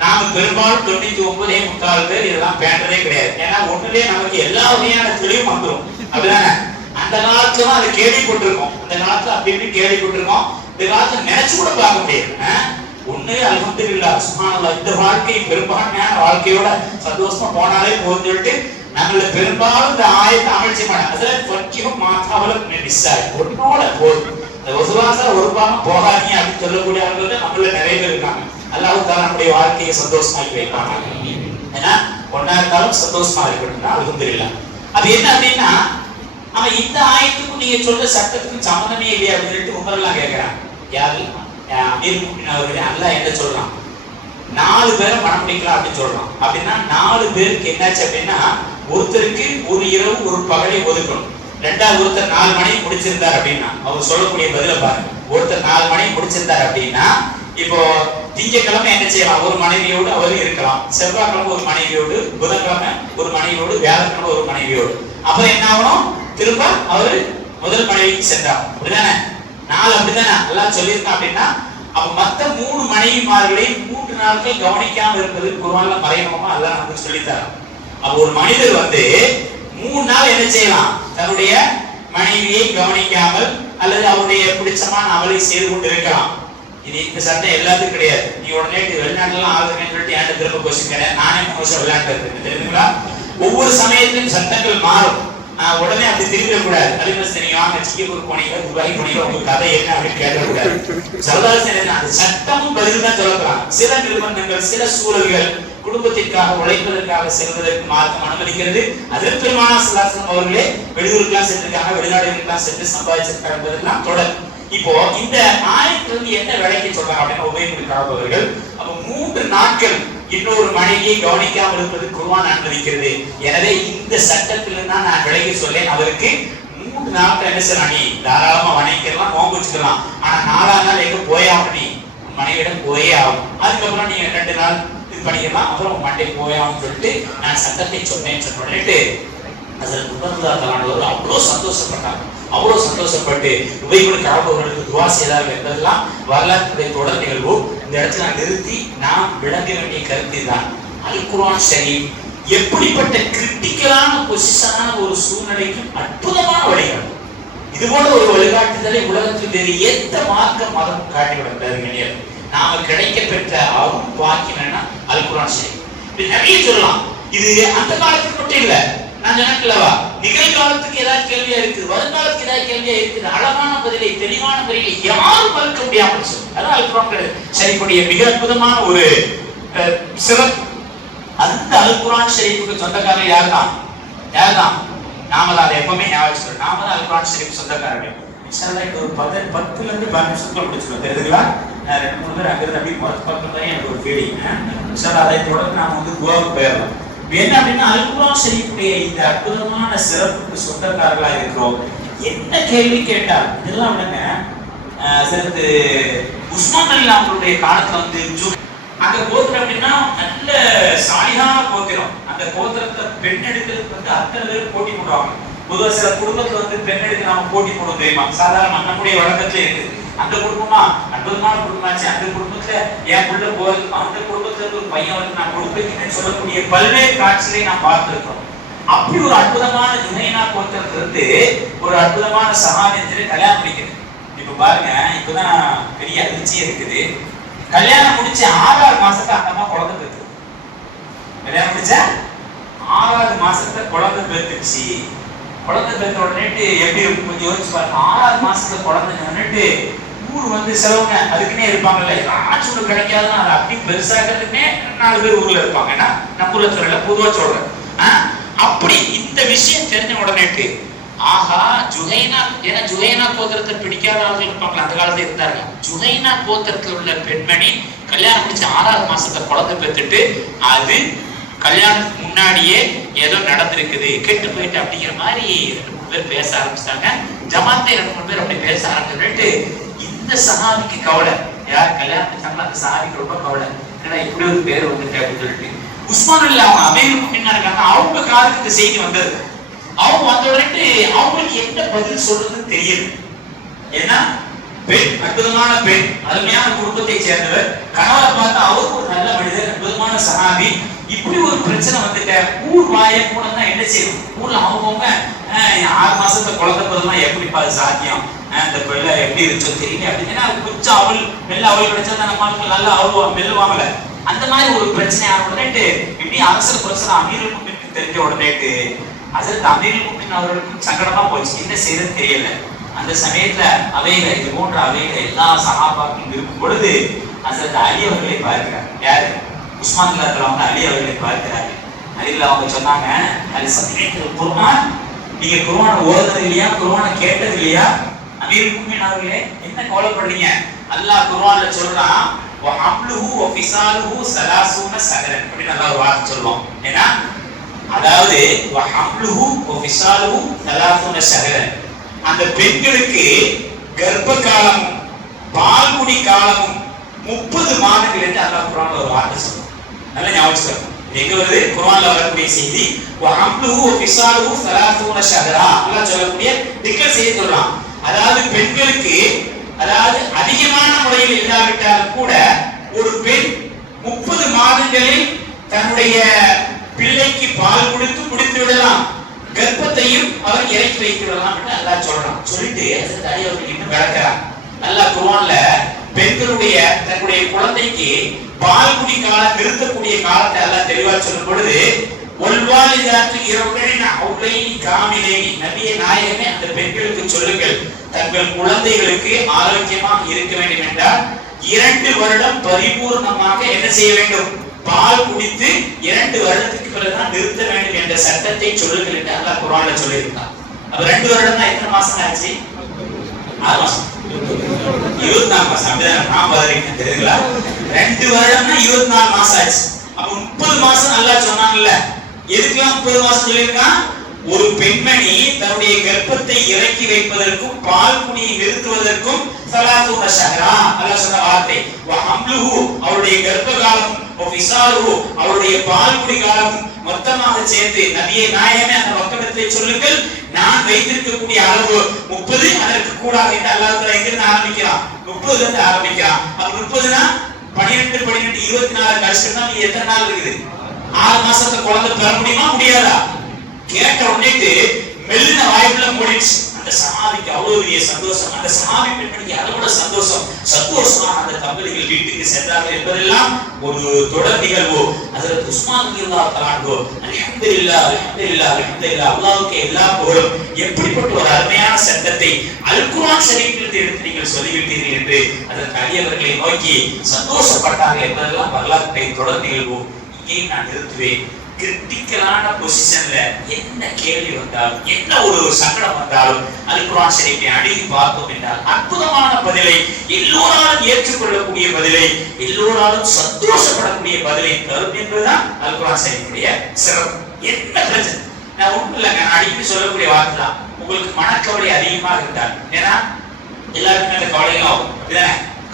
நாம பெரும்பாலும் 99.4 பேர் இதெல்லாம் பேண்டதே கிடையாது. ஏன்னா ஒண்ணுலயே நமக்கு எல்லா வகையான தெளிவும் வந்துடும். அப்படிதானே? அந்த காலத்துல அதை கேள்விப்பட்டிருக்கோம், அந்த காலத்துல அப்படி இப்படி கேள்விப்பட்டிருக்கோம், இந்த காலத்துல நினைச்சு கூட பார்க்க முடியாது. ஒண்ணு அல்ஹம்துலில்லாஹ் சுப்ஹானல்லாஹ், இந்த வாழ்க்கை பெரும்பான்மையான வாழ்க்கையோட சந்தோஷமா போனாலே போதும் சொல்லிட்டு நம்மள பெரும்பாலும் இந்த ஆயத்தை அமல் செய்ய மாட்டாங்க. அதுல ஃபக்கிஹு மா தவலக் மின் நிசாய், ஒன்னோட போதும், இந்த வசுவாசா ஒரு பாகம் போகாதீங்க அப்படின்னு சொல்லக்கூடிய ஆட்கள் நம்மள நிறைய பேர் இருக்காங்க. அல்லாஹ் தஆலா நம்முடைய வாழ்க்கையை சந்தோஷமாக்கி வைப்பாங்க. ஏன்னா ஒன்னா இருந்தாலும் சந்தோஷமா இருக்கணும்னா அல்ஹம்துலில்லாஹ். அது என்ன அப்படின்னா, அவன் இந்த ஆயத்துக்கும் நீங்க சொல்ற சட்டத்துக்கும் சம்மந்தமே இல்லையா அப்படின்னு சொல்லிட்டு உமரெல்லாம் கேட்கிறாங்க. யாரு அமீர் முஃமினீன் அவர்களே, அல்லாஹ் என்ன சொல்றான், 4 பேரை மனம் முடிக்கலாம் அப்படின்னு சொல்றான். அப்படின்னா 4 பேருக்கு என்னாச்சு அப்படின்னா, ஒருத்தருக்கு ஒரு இரவு ஒரு பகலை ஒதுக்கணும். ரெண்டாவது ஒருத்தர் 4 மணி முடிச்சிருந்தார் அப்படின்னா, அவர் சொல்லக்கூடிய பதில பாருங்க. ஒருத்தர் 4 மணி முடிச்சிருந்தார் அப்படின்னா, இப்போ திங்கட்கிழமை என்ன செய்யலாம், ஒரு மனைவியோடு அவர் இருக்கலாம், செவ்வாய்க்கிழமை ஒரு மனைவியோடு, புதன்கிழமை ஒரு மனைவியோடு, வியாழக்கிழமை ஒரு மனைவியோடு. அப்புறம் என்ன ஆகணும், திரும்ப அவர் முதல் மனைவிக்கு சென்றார். அப்படிதானே? 4 அப்படிதானே எல்லாம் சொல்லியிருக்கான். அப்படின்னா அப்ப மத்த 3 மனைவிமார்களை 3 நாட்கள் கவனிக்காம இருப்பது குர்ஆன்ல மறைமுகமா அல்லாஹ் நமக்கு சொல்லித்தரான். அப்ப ஒரு மனிதர் வந்து 3 நாள் என்ன செய்யலாம், தன்னுடைய மனைவியை கவனிக்காமல் அல்லது அவருடைய பிடிச்சமான அமலை செய்து கொண்டு இருக்கலாம். இது இந்த சட்டம் எல்லாத்துக்கும் கிடையாது. நீ உடனே வெளிநாட்டுலாம் ஆகுதுன்னு சொல்லிட்டு என்கிட்ட திரும்ப கொஸ்டின் கிடையாது. நானே 3 வருஷம் விளையாட்டு இருக்கேன் தெரியுங்களா. ஒவ்வொரு சமயத்திலும் சட்டங்கள் மாறும். உடனே அப்படி திரும்பக்கூடாது. அலிமஸ் தெரியும் சிங்கப்பூர் போனீங்க, துபாய் போனீங்க, உங்க கதை என்ன அப்படின்னு கேட்கக்கூடாது. சரதாசன் என்ன, அந்த சட்டமும் பதில் தான் சொல்லலாம். சில நிறுவனங்கள் சில சூழல்கள் குடும்பத்திற்காக உழைப்பதற்காக செல்வதற்கு மார்க்கம் அனுமதிக்கிறது. அதில் பெருமானார் ஸல்லல்லாஹு அலைஹி அவர்களே வெளியூருக்கெல்லாம் சென்றிருக்காங்க, வெளிநாடுகளுக்கெல்லாம் சென்று சம்பாதிச்சிருக்காங்க தொடர். இப்போ இந்த ஆயத்திலிருந்து என்ன விலைக்கு சொல்றாங்க அப்படின்னு உபயோகிக்கிறார்கள். அப்ப 3 நாட்கள் இன்னொரு மனைவியை கவனிக்காமல் இருப்பது குர்ஆன் அனுமதிக்கிறது. எனவே இந்த சட்டத்திலிருந்து தான் நான் விலைக்கு சொல்லேன். அவருக்கு 3 நாட்கள் என்ன செய்யலாம், நீ தாராளமா வணங்கிக்கலாம், நோன்பு வச்சுக்கலாம். ஆனா 4ஆவது நாள் எங்க போயாகணும், நீ மனைவியிடம் போயே ஆகும். அதுக்கப்புறம் நீங்க 2 நாள் இது பண்ணிக்கலாம், அப்புறம் மண்டே போயாகணும்னு சொல்லிட்டு நான் சட்டத்தை சொன்னேன்னு சொல்லிட்டு ஹஜ்ரத் உமர் ரலியல்லாஹு அன்ஹு அவ்வளோ சந்தோஷப்பட்டாங்க. அவ்வளோ சந்தோஷப்பட்டு உபய் இப்னு கஅப் அவர்களுக்கு துஆ செய்தார்கள் என்பதெல்லாம் வரலாற்றுடைய தொடர் நிகழ்வு. இந்த இடத்துல நான் நிறுத்தி நாம் விளங்க வேண்டிய கருத்து தான், அல் குர்ஆன் ஷரீஃப் எப்படிப்பட்ட கிரிட்டிக்கலான பொசிஷனான ஒரு சூழ்நிலைக்கும் அற்புதமான வழிகாட்டு. இது போல ஒரு வழிகாட்டுதலை உலகத்தில் வேறு எந்த மார்க்க மதம் காட்டிவிட நாம கிடைக்க பெற்ற அருள் பாக்கியம் அல் குர்ஆன் ஷரீஃப். இது நிறைய சொல்லலாம். இது அந்த காலத்துக்கு மட்டும் இல்ல, நான் சொன்னேன்லவா, நிகழ்காலத்துக்கு ஏதாவது கேள்வியா இருக்குது, வருங்காலத்துக்கு ஏதாவது கேள்வியா இருக்குது, அழகான பதிலை தெளிவான முறையில் யாரும் மறுக்க முடியாமல் சொல்லு. அதான் அல் குர்ஆன் ஷரீஃபுடைய மிக அற்புதமான ஒரு சிறப்பு. அந்த அல் குர்ஆன் ஷரீஃபுக்கு சொந்தக்காரர் யார்தான்? நாம தான் அதை எப்பவுமே ஞாபகம், நாம தான் அல் குர்ஆன் ஷரீஃப் சொந்தக்காரர்கள். இன்ஷாஅல்லாஹ் ஒரு 10ல இருந்து 12 நிமிஷத்துக்குள்ள முடிச்சிடுவோம். தெரியுதுங்களா? 2-3 பேர் அங்கிருந்து அப்படியே மொத்த பக்கம் தான் எனக்கு ஒரு ஃபீலிங். இன்ஷாஅல்லாஹ் அதை தொடர்ந்து நாம வந்து கோவாவுக்கு போயிடலாம். என்ன அப்படின்னா அல் குர்ஆன் ஷரீஃபுடைய இந்த அற்புதமான சிறப்புக்கு சொந்தக்காரர்களா இருக்கிறோம். என்ன கேள்வி கேட்டால் இதெல்லாம் விடுங்க. சிறந்து உஸ்மான் ரலியல்லாஹு அவங்களுடைய காலத்துல வந்து அந்த கோத்திரம் அப்படின்னா நல்ல சாலிகான கோத்திரம். அந்த கோத்திரத்தை பெண் எடுக்கிறதுக்கு வந்து அத்தனை பேர் போட்டி போடுவாங்க. பொதுவாக சில குடும்பத்துல வந்து பெண் எடுக்க நாம போட்டி போடுவோம் தெரியுமா? சாதாரண நம்முடைய வழக்கத்துல இருக்கு. அந்த குடும்பமா அற்புதமான குடும்பமாச்சு, அந்த குடும்பத்துல என் புள்ள போல், அந்த குடும்பத்துல ஒரு பையன் வந்து நான் கொடுப்பேன்னு சொல்லக்கூடிய பல்வேறு காட்சிகளை நான் பார்த்திருக்கோம். அப்படி ஒரு அற்புதமான ஜுஹைனா கோத்திரத்திலிருந்து ஒரு அற்புதமான சஹாபியத்தை கல்யாணம் முடிக்கிறது. இப்ப பாருங்க, இப்பதான் பெரிய அதிர்ச்சி இருக்குது. கல்யாணம் முடிச்சு 6வது மாசத்துல அந்த அம்மா குழந்தை பெற்று, கல்யாணம் முடிச்ச 6வது மாசத்துல குழந்தை பெற்றுச்சு. குழந்தை பெற்ற உடனே எப்படி இருக்கும் கொஞ்சம் யோசிச்சு பாருங்க. 6வது மாசத்துல குழந்தை உடனே ஊர் வந்து சிலவங்க அதுக்குன்னே இருப்பாங்கல்ல, ஆட்சி கிடைக்காதுன்னா அதை அப்படி பெருசாகிறதுக்குன்னே 4 பேர் ஊர்ல இருப்பாங்க. ஏன்னா நம்ம ஊர்ல சொல்லல, பொதுவா சொல்றேன். அப்படி இந்த விஷயம் தெரிஞ்ச உடனே ஆஹா ஜுஹைனா, ஏன்னா ஜுஹைனா கோத்திரத்தை பிடிக்காத ஆளுகள் இருப்பாங்க, அந்த காலத்துல இருந்தாங்க. ஜுஹைனா கோத்திரத்துல உள்ள பெண்மணி கல்யாணம் முடிச்சு 6வது மாசத்துல குழந்தை பெற்றுட்டு அது கல்யாணத்துக்கு முன்னாடியே ஏதோ நடந்திருக்குது, கெட்டு போயிட்டு அப்படிங்கிற மாதிரி 2-3 பேர் பேச ஆரம்பிச்சிட்டாங்க. ஜமாத்தை 2-3 பேர் அப்படி பேச ஆரம்பிச்சுட்டு இந்த சஹாபிக்கு கவலை, யார் கல்யாணத்துக்கு அந்த சஹாபிக்கு ரொம்ப கவலை, ஏன்னா இப்படி ஒரு பேர் வந்துட்டு அப்படின்னு சொல்லிட்டு உஸ்மான் ரலியல்லாஹு அவங்க அமீர் முஃமினீனா இருக்காங்க. அவங்க காதுக்கு இந்த செய்தி வந்தது. அவங்க வந்த உடனே அவங்களுக்கு என்ன பதில் சொல்றதுன்னு தெரியல. ஏன்னா பெண், அற்புதமான பெண், அருமையான குடும்பத்தை சேர்ந்தவர், கணவரை பார்த்தா அவருக்கு ஒரு நல்ல மனிதர், அற்புதமான சஹாபி. இப்படி ஒரு பிரச்சனை வந்துட்ட ஊர் வாயை கூட தான் என்ன செய்யும், ஊர்ல அவங்கவுங்க 6 மாசத்துல குழந்தை பிறந்தா எப்படிப்பா சாத்தியம், இந்த பிள்ளை எப்படி இருந்துச்சோ தெரியல அப்படின்னா கொஞ்சம் அவள் மெல்ல அவள் கிடைச்சா நம்ம நல்லா அவள் மெல்லுவாங்கல்ல, அந்த மாதிரி ஒரு பிரச்சனை ஆன உடனே இப்படி அவசர பிரச்சனை அமீருல் முஃமினீனுக்கு தெரிஞ்ச உடனே ஹஜ்ரத் அமீருல் முஃமினீன் அவர்களுக்கு சங்கடமா போச்சு, என்ன செய்யறது தெரியல. அந்த சமயத்துல அவையில இது போன்ற அவையில எல்லா சஹாபாக்களும் இருக்கும் பொழுது ஹஜ்ரத் அலி அவர்களை பார்க்கிறார். யாரு? உஸ்மான் ரலியல்லாஹு அன்ஹு அலி அவர்களை பார்க்கிறார். அலில அவங்க சொன்னாங்க, அலி சத்தியத்துல குர்ஆன் நீங்க குர்ஆன் ஓதுறது இல்லையா, குர்ஆனை கேட்டது இல்லையா? அமீருல் முஃமினீன் அவர்களே என்ன கவலைப்படுறீங்க? அல்லாஹ் குர்ஆன்ல சொல்றான் வஹம்லுஹு வஃபிசாலுஹு 30 ஸஹரன் அப்படி நல்லா ஒரு வார்த்தை சொல்லுவோம். ஏன்னா அதாவது வஹம்லுஹு வஃபிசாலுஹு 30 ஸஹரன், அந்த பெண்களுக்கு கர்ப்ப காலமும் பால்குடி காலமும் 30 மாதங்கள் என்று அல்லாஹ் குர்ஆன்ல ஒரு வார்த்தை சொல்றான். நல்லா ஞாபகம் வச்சுக்கணும். எங்க வருது? குர்ஆன்ல வரக்கூடிய செய்தி வஹம்லுஹு வஃபிசாலுஹு 30 ஸஹரா அல்லாஹ் சொல்லக்கூடிய திக்கர் செய்தி சொல்றான். அதாவது பெண்களுக்கு, அதாவது அதிகமான முறையில் இல்லாவிட்டாலும் கூட ஒரு பெண் 30 மாதங்களில் தன்னுடைய பிள்ளைக்கு பால் கொடுத்து முடித்து விடலாம், கர்ப்பத்தையும் அவர் இறக்கி வைத்து விடலாம் என்று அல்லாஹ் சொல்றான். சொல்லிட்டு ஹஜ்ரத் அலி அவர்கள் இன்னும் விளக்குறான். அல்லாஹ் குர்ஆன்ல பெண்களுடைய தன்னுடைய குழந்தைக்கு பால் குடி காலம் நிறுத்தக்கூடிய காலத்தை அல்லாஹ் தெளிவா சொல்லும் பொழுது ஒல்வாலிதாத்து இரவுகளின் அவுலைனி காமிலைனி, நபியே நாயகமே அந்த பெண்களுக்கு சொல்லுங்கள், தங்கள் குழந்தைகளுக்கு ஆரோக்கியமாக இருக்க வேண்டும் என்றால் 2 வருடம் பரிபூர்ணமாக என்ன செய்ய வேண்டும்? பால் குடித்து 2 வருடத்துக்கு பிறகுதான் நிறுத்த வேண்டும் என்ற சட்டத்தை சொல்லுங்கள் என்று அல்லாஹ் குர்ஆன்ல சொல்லியிருக்கான். அப்ப 2 வருடம் தான் எத்தனை மாசம் ஆச்சு? 6 மாசம், 24 மாசம். அப்படிதான் நான் பதினேன் தெரியுங்களா? 2 வருடம்னா 24 மாசம் ஆச்சு. அப்ப 30 மாசம் அல்லாஹ் சொன்னாங்கல்ல, எதுக்கெல்லாம் 30 மாசம் சொல்லியிருக்கான்? ஒரு பெண்மணி தன்னுடைய கர்ப்பத்தை இறக்கி வைப்பதற்கும் பால் குடியை நிறுத்துவதற்கும் 30 ஸஹரா அல்லாஹ் சொன்ன வார்த்தை. வஹம்லுஹு அவருடைய கர்ப்ப காலமும் வஃபிசாலுஹு அவருடைய பால் குடி காலமும் மொத்தமாக சேர்த்து நபியே நாயகமே அந்த மக்களிடத்தை சொல்லுங்கள், நான் வைத்திருக்கக்கூடிய அளவு 30, அதற்கு கூடாக என்று அல்லாஹ் தஆலா எங்கிருந்து ஆரம்பிக்கிறான்? 30 இருந்து ஆரம்பிக்கிறான். அப்ப 30னா 12 24 கழிச்சுனா நீ எத்தனை நாள் இருக்குது? 6 மாசத்துல குழந்தை பெற முடியுமா முடியாதா? கேட்ட உடனே மெல்லின வாய்ப்புல மூடிச்சு. அந்த சஹாபிக்கு அவ்வளவு பெரிய சந்தோஷம். அந்த சஹாபி பெண்மணிக்கு அதோட சந்தோஷமா அந்த தம்பதிகள் வீட்டுக்கு சென்றார்கள் என்பதெல்லாம் ஒரு தொடர் நிகழ்வு. ஹஜ்ரத் உஸ்மான் ரலியல்லாஹு தஆலா அன்ஹு அல்ஹம்துலில்லாஹ் அல்ஹம்துலில்லாஹ் அல்ஹம்துலில்லாஹ் அல்லாஹ்வுக்கு எல்லா புகழும். எப்படிப்பட்ட ஒரு அருமையான சட்டத்தை அல் குர்ஆன் ஷரீஃபிலிருந்து எடுத்து நீங்கள் சொல்லிவிட்டீர்கள் என்று அதற்கு அலி அவர்களை நோக்கி சந்தோஷப்பட்டார்கள் என்பதெல்லாம் வரலாற்றை தொடர் நிகழ்வு. இங்கே நான் நிறுத்துவேன். கிரிட்டிக்கலான பொசிஷன்ல என்ன கேள்வி வந்தாலும், என்ன ஒரு சங்கடம் வந்தாலும் அல் குர்ஆன் ஷரீஃபை அணுகி பார்த்தோம் என்றால் அற்புதமான பதிலை, எல்லோராலும் ஏற்றுக்கொள்ளக்கூடிய பதிலை, எல்லோராலும் சந்தோஷப்படக்கூடிய பதிலை தரும் என்பதுதான் அல் குர்ஆன் ஷரீஃபுடைய சிறப்பு. என்ன பிரச்சனை? நான் ஒன்றும் இல்லைங்க, நான் அடிக்கடி சொல்லக்கூடிய வார்த்தை தான். உங்களுக்கு மனக்கவலை அதிகமாக இருந்தால், ஏன்னா எல்லாருக்குமே அந்த கவலையும் ஆகும்.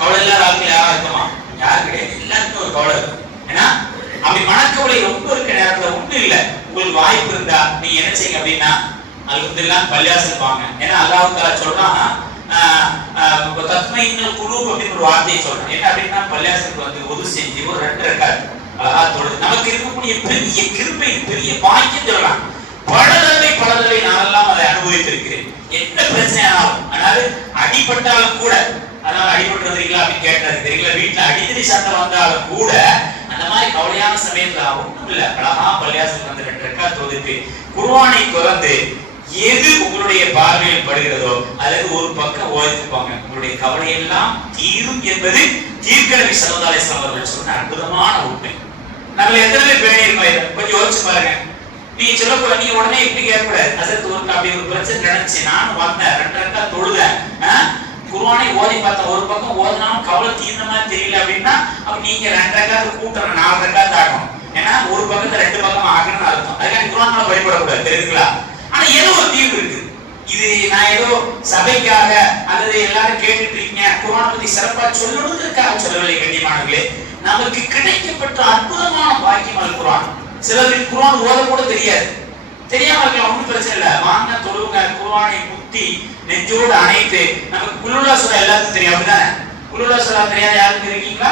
கவலை இல்லாத ஆளுங்க யாரா இருக்குமா? யாரு கிடையாது, எல்லாருக்கும் ஒரு கவலை இருக்கும். ஏன்னா அப்படி மனக்கவலை ரொம்ப இருக்க நேரத்துல ஒண்ணும் இல்ல, உங்களுக்கு வாய்ப்பு இருந்தா நீங்க என்ன செய்யுங்க அப்படின்னா அல்ஹம்துலில்லாஹ் பள்ளியாசல் வாங்க. ஏன்னா அல்லாஹ் தஆலா சொல்றான் தத்மையினல் குலூப் அப்படிங்கிற ஒரு வார்த்தையை சொல்றான். என்ன அப்படின்னா பள்ளியாசலுக்கு வந்து ஒது செஞ்சு ஒரு 2 ரக்காத் அழகா தொழுது நமக்கு இருக்கக்கூடிய பெரிய கிருபை, பெரிய பாக்கியம் சொல்லலாம். பல தடவை நானெல்லாம் அதை அனுபவித்திருக்கிறேன். என்ன பிரச்சனை ஆனாலும், அதாவது அடிபட்டாலும் கூட, அதனால அடிபட்டு வந்தீங்களா அப்படின்னு கேட்டாரு தெரியல, வீட்டுல அடித்தடி சண்டை வந்தாலும் கூட அந்த மாதிரி கவலையான சமயத்துல ஒண்ணும் இல்ல, அழகா பள்ளியாசலுக்கு வந்து 2 ரக்காத் தொழுது குர்ஆனை திறந்து எது உங்களுடைய பார்வையில் படுகிறதோ அல்லது ஒரு பக்கம் ஓதிப்பாங்க, உங்களுடைய கவலையெல்லாம் தீரும் என்பது தீர்க்கநபி ஸல்லல்லாஹு அலைஹி வஸல்லம் அவர்கள் சொன்ன அற்புதமான உண்மை. நம்ம எத்தனை பேர் இருக்கோம் கொஞ்சம் யோசிச்சு பாருங்க. நீ சொல்லக்கூட நீ உடனே இப்படி கேட்கக்கூடாது. அதற்கு ஒரு அப்படி ஒரு பிரச்சனை நினைச்சு நானும் வந்தேன் 2 ரக்காத் தொழுதேன், குர்ஆனை ஓதி பார்த்தா ஒரு பக்கம் ஓதினாலும் கவலை தீர்ந்த மாதிரி தெரியல அப்படின்னா அப்ப நீங்க 2 ரக்காத் கூட்டணும், 4 ரக்காத் ஆகணும். ஏன்னா ஒரு பக்கத்தை 2 பக்கம் ஆகணும்னு அர்த்தம். அதுக்காக குர்ஆன் மேல பயப்படக்கூடாது, தெரியுங்களா? ஆனா ஏதோ ஒரு தீர்வு இருக்கு. இது நான் ஏதோ சபைக்காக அல்லது எல்லாரும் கேட்டுட்டு இருக்கீங்க குர்ஆனை பத்தி சிறப்பா சொல்லணுன்றதுக்காக சொல்லவில்லை. கண்ணியமானவர்களே, நமக்கு கிடைக்கப்பட்ட அற்புதமான பாக்கியம் அல் குர்ஆன். சிலருக்கு குர்ஆன் ஓத கூட தெரியாது, தெரியாம இருக்கலாம், ஒன்றும் பிரச்சனை இல்லை, வாங்க தொழுவுங்க, குர்ஆனை முத்தி நெஞ்சோடு அணைத்து. நமக்கு குல்லுல்லா சூரா எல்லாத்துக்கும் தெரியும், அப்படிதானே? குல்லுல்லா சூரா தெரியாத யாருக்கு இருக்கீங்களா?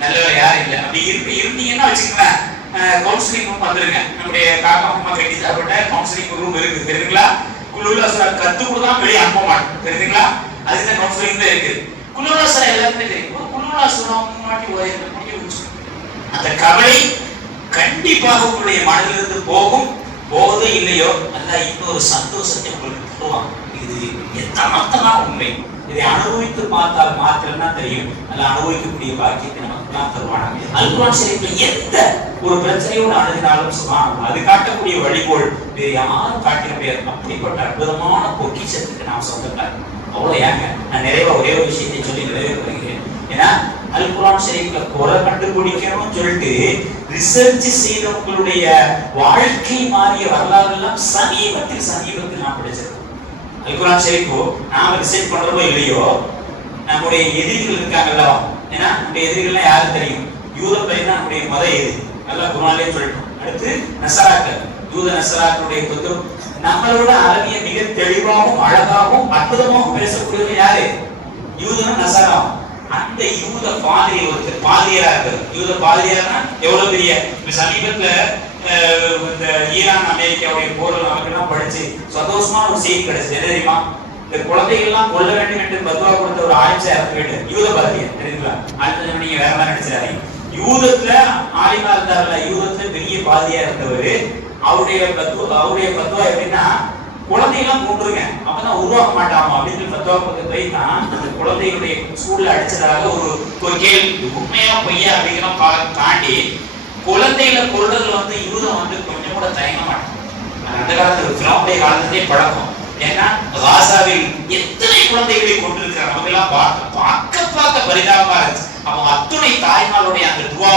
நல்லவரை யாரும் இல்லை. அப்படி இருந்தீங்கன்னா வச்சுக்கோங்களேன், கவுன்சிலிங் ரூம் வந்துருங்க. நம்முடைய காக்கா அம்மா கட்டி சாப்பிட்ட கவுன்சிலிங் ரூம் இருக்கு, தெரியுங்களா? குல்லுல்லா சூரா கத்து கொடுத்தா வெளியே அனுப்ப மாட்டோம், தெரியுங்களா? அதுதான் கவுன்சிலிங் தான் இருக்கு. குல்லுல்லா சூரா எல்லாருக்குமே தெரியும். குல்லுல்லா சூரா முன்னாடி முடிச்சு அந்த கவலை கண்டிப்பாக உங்களுடைய மனதிலிருந்து போகும். போகுதோ இல்லையோ அல்லாஹ் இன்னொரு சந்தோஷத்தை உங்களுக்கு தருவான். இது எத்தனை உண்மை. இதை அனுபவித்து பார்த்தால் மாத்திரம்தான் தெரியும். அல்லாஹ் அனுபவிக்கக்கூடிய பாக்கியத்தை நமக்கு தான் தருவான். அல் குர்ஆன் ஷரீஃப்ல எந்த ஒரு பிரச்சனையோடு அணுகினாலும் சுப்ஹானல்லாஹ் அது காட்டக்கூடிய வழிகோல் வேறு யாரும் காட்ட முடியாது. அப்படிப்பட்ட அற்புதமான பொக்கிஷத்துக்கு நாம் சொந்தக்கார். அவ்வளவு ஏங்க நான் நிறைவா ஒரே ஒரு விஷயத்தை சொல்லி நிறைவேற வருகிறேன். ஏன்னா அல் குர்ஆன் ஷரீஃப்ல குறை கண்டுபிடிக்கணும்னு சொல்லிட்டு ரிசர்ச் செய்தவங்களுடைய வாழ்க்கை மாறிய வரலாறு எல்லாம் சமீபத்தில் நான் படிச்சிருக்கேன். அல் குர்ஆன் ஷரீஃப் நாம ரிசர்ச் பண்றதோ இல்லையோ, நம்முடைய எதிரிகள் இருக்காங்கல்ல, ஏன்னா நம்முடைய எதிரிகள்லாம் யாரும் தெரியும்? யூத பையன் தான் நம்முடைய மத எதிரி, நல்லா குர்ஆன்லயே சொல்லிட்டோம். அடுத்து நசராக்கள், யூத நசராக்களுடைய தொந்தரவு. நம்மளோட அரபிய மிக தெளிவாகவும் அழகாகவும் அற்புதமாகவும் பேசக்கூடியது யாரு? யூதனும் நசராவும். அந்த யூத பாதிரி ஒருத்தர் பாதிரியா இருக்காரு. யூத பாதிரியார்னா எவ்வளவு பெரிய சமீபத்துல இந்த ஈரான் அமெரிக்காவுடைய போர் நமக்கெல்லாம் படிச்சு சந்தோஷமா ஒரு செய்தி கிடைச்சது. என்ன தெரியுமா? இந்த குழந்தைகள் எல்லாம் கொல்ல வேண்டும் என்று பத்வா கொடுத்த ஒரு ஆயிஷா இறந்து யூத பாதிரியார், தெரியுங்களா? அடுத்தது நீங்க வேற மாதிரி நினைச்சிடாதீங்க. யூதத்துல ஆலிமா இருந்தார்ல, யூதத்துல பெரிய பாதிரியா இருந்தவர். அவருடைய பத்வா எப்படின்னா குழந்தைகள்லாம் கொண்டுருங்க, அப்பதான் உருவாக்க மாட்டாமா அப்படின்னு பத்வா கொடுத்த போய் தான் அந்த குழந்தைகளுடைய ஸ்கூல்ல அடிச்சதாக ஒரு கேள்வி. உண்மையா பொய்யா அப்படிங்கிற தாண்டி குழந்தைகளை கொள்றதுல வந்து யூதம் வந்து கொஞ்சம் கூட தயங்க மாட்டாங்க. அந்த காலத்துல பிராவுடைய காலத்திலே பழக்கம். ஏன்னா காசாவில் எத்தனை குழந்தைகளை கொண்டிருக்கிறார் அவங்க எல்லாம் பார்க்க பரிதாபமா இருந்துச்சு. அவங்க அத்துணை தாய்மாருடைய அந்த துவா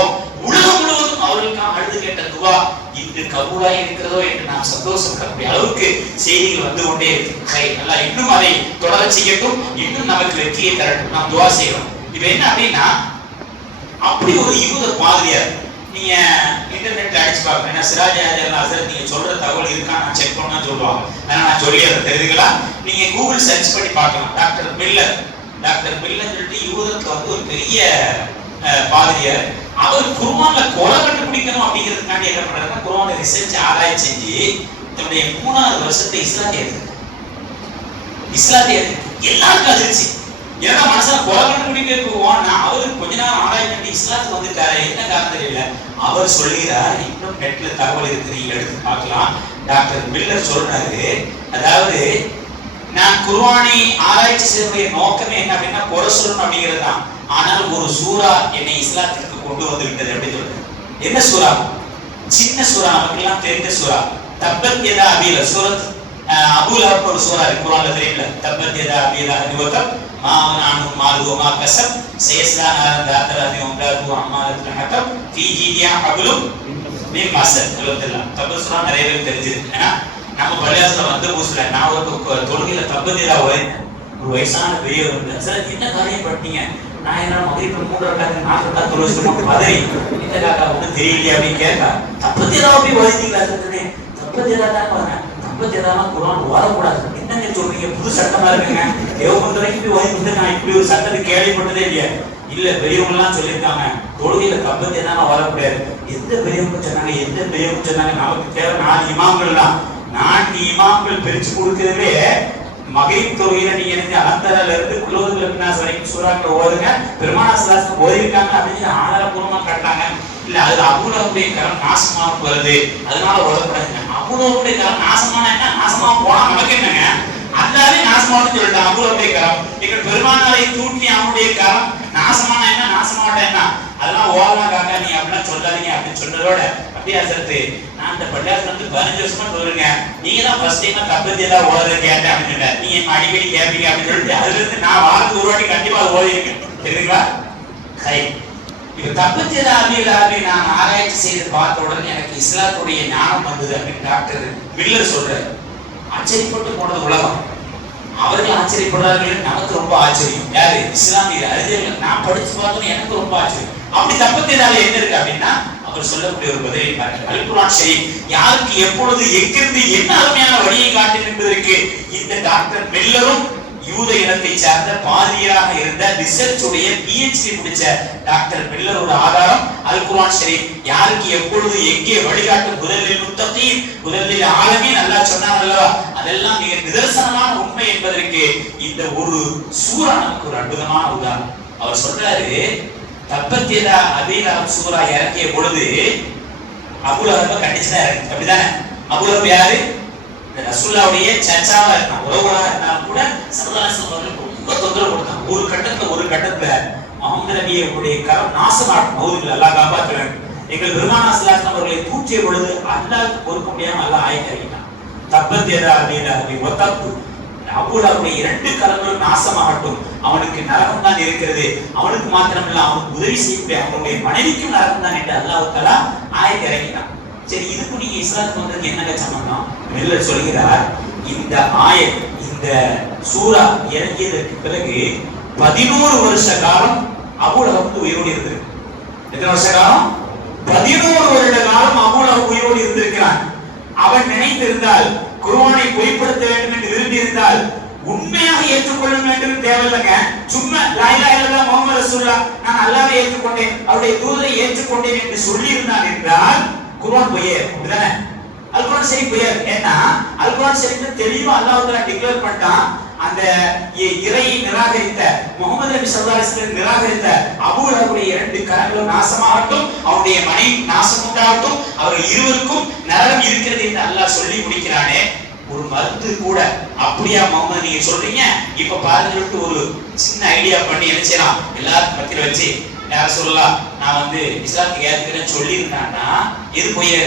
உலகம் முழுவதும் அவர்களுக்காக அழுது கேட்ட துவா இன்று கபூலாய் இருக்கிறதோ என்று நாம் சந்தோஷப்படக்கூடிய அளவுக்கு செய்திகள் வந்து கொண்டே இருக்கு. நல்லா இன்னும் அதை தொடர செய்யட்டும், இன்னும் நமக்கு வெற்றியை தரட்டும், நாம் துவா செய்யணும். இப்ப என்ன அப்படின்னா, அப்படி ஒரு யூத பாதிரியார் நீங்க இன்டர்நெட்ல அடிச்சு பாருங்க. ஏன்னா சிராஜ் ஹசரத் நீங்க சொல்ற தகவல் இருக்கா நான் செக் பண்ணா சொல்லுவாங்க. ஆனா நான் சொல்லி அதை தெரிஞ்சுங்களா, நீங்க கூகுள் சர்ச் பண்ணி பார்க்கலாம். டாக்டர் மில்லர் சொல்லிட்டு யூதத்துல வந்து ஒரு பெரிய பாதிரியார். அவர் குர்ஆன்ல கொலை கண்டுபிடிக்கணும் அப்படிங்கிறதுக்காண்டி என்ன பண்றாருன்னா குர்ஆனை ரிசர்ச் ஆராய்ச்சி செஞ்சு தன்னுடைய 3வது வருஷத்தை இஸ்லாத்தை எல்லாருக்கும் அதிர்ச்சி. ஏன்னா மனுஷன் கொலை கண்டுபிடிக்க போவான்னா அவருக்கு கொஞ்ச நேரம் ஆராய்ச்சி பண்ணி இஸ்லாத்துக்கு வந்துட்டாரு. என்ன காரணம் தெரியல. அவர் சொல்லுகிறார், இன்னும் நெட்ல தகவல் இருக்கு, நீங்க எடுத்து பார்க்கலாம். டாக்டர் மில்லர் சொல்றாரு, அதாவது நான் குர்ஆனை ஆராய்ச்சி செய்ய நோக்கமே என்ன அப்படின்னா கொலை சொல்லணும் அப்படிங்கிறது தான். ஆனால் ஒரு சூரா என்னை இஸ்லாத்திற்கு கொண்டு வந்து விட்டது அப்படின்னு சொல்றாரு. என்ன சூரா? சின்ன சூரா, நமக்கெல்லாம் தெரிந்த சூரா. தப்பத் யதா அபீல சூரத் அபூ லஹப் ஒரு சூரா இருக்கு குர்ஆன்ல, தெரியுமா? தப்பத் யதா அபீல ஹனிவதம் மா நானு மாலு மா கஸப் சயஸ்லா நாரன் தாத ரஹி உம்ராது அம்மாலத்துல் ஹதம் ஃபீ ஜீதியா ஹப்லும் மின் மஸத். அல்ஹம்துலில்லாஹ். தப்பத் சூரா நிறைய பேருக்கு தெரிஞ்சிருக்கு. ஏன்னா நம்ம பள்ளியாசல வந்து பூசல. நான் ஒரு தொழுகையில தப்பத் யதா ஓதினேன். ஒரு வயசான பெரியவர் வந்து, சார் என்ன காரியம் பண்ணிட்டீங்க? நான் என்ன மகரிப் 3 ரக்காத் 4 ரக்காத் தொழுதுட்டு பதறி இந்த காக்கா ஒன்றும் தெரியலையே அப்படின்னு கேட்டா, தப்பத் யதா போய் ஓதிட்டீங்களா? சொல்றேன் தப்பத் யதா தான் போறேன். தப்பத் யதானா குர்ஆன் ஓதக்கூடாது. என்னங்க சொல்றீங்க? புது சட்டமா இருக்குங்க. தேவபந்து வரைக்கும் போய் ஓதி வந்து நான் இப்படி ஒரு சட்டத்தை கேள்விப்பட்டதே இல்லையா? இல்ல பெரியவங்க எல்லாம் சொல்லியிருக்காங்க தொழுகையில தப்பத் யதானா ஓதக்கூடாது. எந்த பெரியவங்க சொன்னாங்க? நமக்கு தேவை 4 இமாம்கள் தான். 4 இமாம்கள் பிரிச்சு கொடுக்கிறதே மகரிப் தொழுகையில நீங்க என்ன அலந்தரல இருந்து குலோதுல் இப்னாஸ் வரைக்கும் சூறாக்கள் ஓதுங்க, பெருமானா ஸல்லல்லாஹு ஓதிருக்காங்க அப்படின்னு ஆதாரபூர்வமா காட்டாங்க. இல்ல அது அபூ லஹபுடைய கரம் நாசமா வருது அதனால ஓதக்கூடாதுங்க. அபூ லஹபுடைய கரம் நாசமான என்ன? நாசமா போனா நமக்கு என்னங்க? அல்லாஹ்வே நாசமான்னு சொல்லிட்டான் அபூ லஹபுடைய கரம். இங்க பெருமானாரை தூக்கி அவனுடைய கரம் நாசமான என்ன? நாசமாட்ட என்ன? அதெல்லாம் ஓதலாம் காக்கா, நீ அப்படிலாம் சொல்லாதீங்க அப்படின்னு சொன்னதோட அப்படியே அசரத்து நான் அந்த பள்ளியாசல வந்து 15 வருஷமா சொல்லுங்க, நீங்க தான் ஃபர்ஸ்ட் டைம் தப்பத்தி எல்லாம் ஓதுறது கேட்டேன் அப்படின்னு சொன்னேன். நீங்க என்ன அடிக்கடி கேட்பீங்க அப்படின்னு சொல்லிட்டு அதுல இருந்து நான் வாரத்துக்கு ஒரு வாட்டி கண்டிப்பா ஓதிருக்கேன். தெரியுங்களா? ஹை இப்ப தப்பத்தி அபிலாபி நான் ஆராய்ச்சி செய்து பார்த்த உடனே எனக்கு இஸ்லாத்துடைய ஞானம் வந்தது அப்படின்னு டாக்டர் மில்லர் சொல்றாரு. ஆச்சரியப்பட்டு போனது உலகம். அவர்கள் ஆச்சரியப்படுறார்கள், நமக்கு ரொம்ப ஆச்சரியம். யாரு? இஸ்லாமிய அறிஞர்கள். நான் படிச்சு பார்த்தோன்னு எனக்கு ரொம்ப ஆச்சரியம். அப்படி தப்பத்தினால என்ன இருக்கு அப்படின்னா அவர் சொல்லக்கூடிய ஒரு பதிலை பாருங்கள். அல் குர்ஆன் ஷரீஃப் யாருக்கு எப்பொழுது எங்கிருந்து என்ன அருமையான வழியை காட்டும் என்பதற்கு இந்த டாக்டர் மில்லரும் யூத இனத்தை சார்ந்த பாதிரியாக இருந்த ரிசர்ச் உடைய PhD முடிச்ச டாக்டர் மில்லரோட ஆதாரம் அல் குர்ஆன் ஷரீஃப் யாருக்கு எப்பொழுது எங்கே வழிகாட்டும். முதலில் முத்தகீன் முதலில் ஆலமீன் அல்லாஹ் சொன்னான் அல்லவா, அதெல்லாம் மிக நிதர்சனமான உண்மை என்பதற்கு இந்த ஒரு சூரா நமக்கு ஒரு அற்புதமான உதாரணம். அவர் சொல்றாரு, தப்பத் யதா அபீ லஹப் சூரா இறங்கிய பொழுது அபூ லஹப கண்டிச்சுதான் இறங்குச்சு. அப்படிதானே? அபூ லஹப் யாரு? ரசூலுல்லாஹ்வுடைய சச்சாவா இருந்தான், உறவுகளா இருந்தாலும் கூட ஸல்லல்லாஹு அலைஹி வஸல்லம் ரொம்ப தொந்தரவு கொடுத்தான். ஒரு கட்டத்துல முஹம்மது நபியுடைய கரம் நாசமாகும். மௌதுல அல்லாஹ் காப்பாத்துறாங்க. எங்கள் பெருமானா ஸல்லல்லாஹு அலைஹி வஸல்லம் அவர்களை தூற்றிய பொழுது அல்லாஹ்வுக்கு பொறுக்க முடியாம அல்லாஹ் ஆயத்தை இறக்கினான். தப்பத் யதா அபீ லஹப் வதப். அபூ லஹபுடைய 2 கரங்களும் நாசமாகட்டும், அவனுக்கு நரகம் தான் இருக்கிறது. அவனுக்கு மாத்திரமல்ல அவனுக்கு உதவி செய்யக்கூடிய அவனுடைய மனைவிக்கும் நரகம் தான் என்று அல்லாஹ் தஆலா ஆயத்தை இறக்கினான். சரி, இதுக்கு நீங்க இஸ்லாத்துக்கு வந்தது என்னங்க சம்பந்தம்? மில்லர் சொல்கிறார், இந்த ஆயத் இந்த சூரா இறங்கியதற்கு பிறகு 11 வருஷ காலம் அபூ லஹப் உயிரோடு இருந்திருக்கு. எத்தனை வருஷ காலம்? 11 வருட காலம் அபூ லஹப் உயிரோடு இருந்திருக்கிறான். அவன் நினைத்திருந்தால் குர்ஆனை பொய்ப்படுத்த வேண்டும் என்று விரும்பி இருந்தால் உண்மையாக ஏற்றுக்கொள்ள வேண்டும் தேவையில்லைங்க. சும்மா லா இலாஹா இல்லல்லாஹ் முஹம்மது ரசூலுல்லாஹ் நான் அல்லாஹ்வை ஏற்றுக்கொண்டேன் அவருடைய தூதரை ஏற்றுக்கொண்டேன் என்று சொல்லி இருந்தான் என்றால் குர்ஆன் பொய்யே. அப்படிதானே? அல் குர்ஆன் ஷரீஃப் பொய்யே. ஏன்னா அல் குர்ஆன் ஷரீஃப்ல தெளிவா அல்லாஹ் தஆலா டிக்ளேர் பண்ணிட்டான், அந்த இறையை நிராகரித்த முஹம்மது நபி ஸல்லல்லாஹு அலைஹி வஸல்லம் நிராகரித்த அபூ லஹபுடைய 2 கரங்களும் நாசமாகட்டும், அவருடைய மனைவி நாசம் உண்டாகட்டும், அவர்கள் இருவருக்கும் நரகம் இருக்கிறது என்று அல்லாஹ் சொல்லி முடிக்கிறானே. ஒரு மருந்து கூட அப்படியா முஹம்மது நீங்க சொல்றீங்க? இப்ப பாருங்க, ஒரு சின்ன ஐடியா பண்ணி என்ன செய்யலாம், எல்லாரும் மத்தியில வச்சு யார சொல்லலாம், நான் வந்து இஸ்லாத்துக்கு ஏத்துக்கிறேன்னு சொல்லி இருந்தான்னா எது பொய்யா?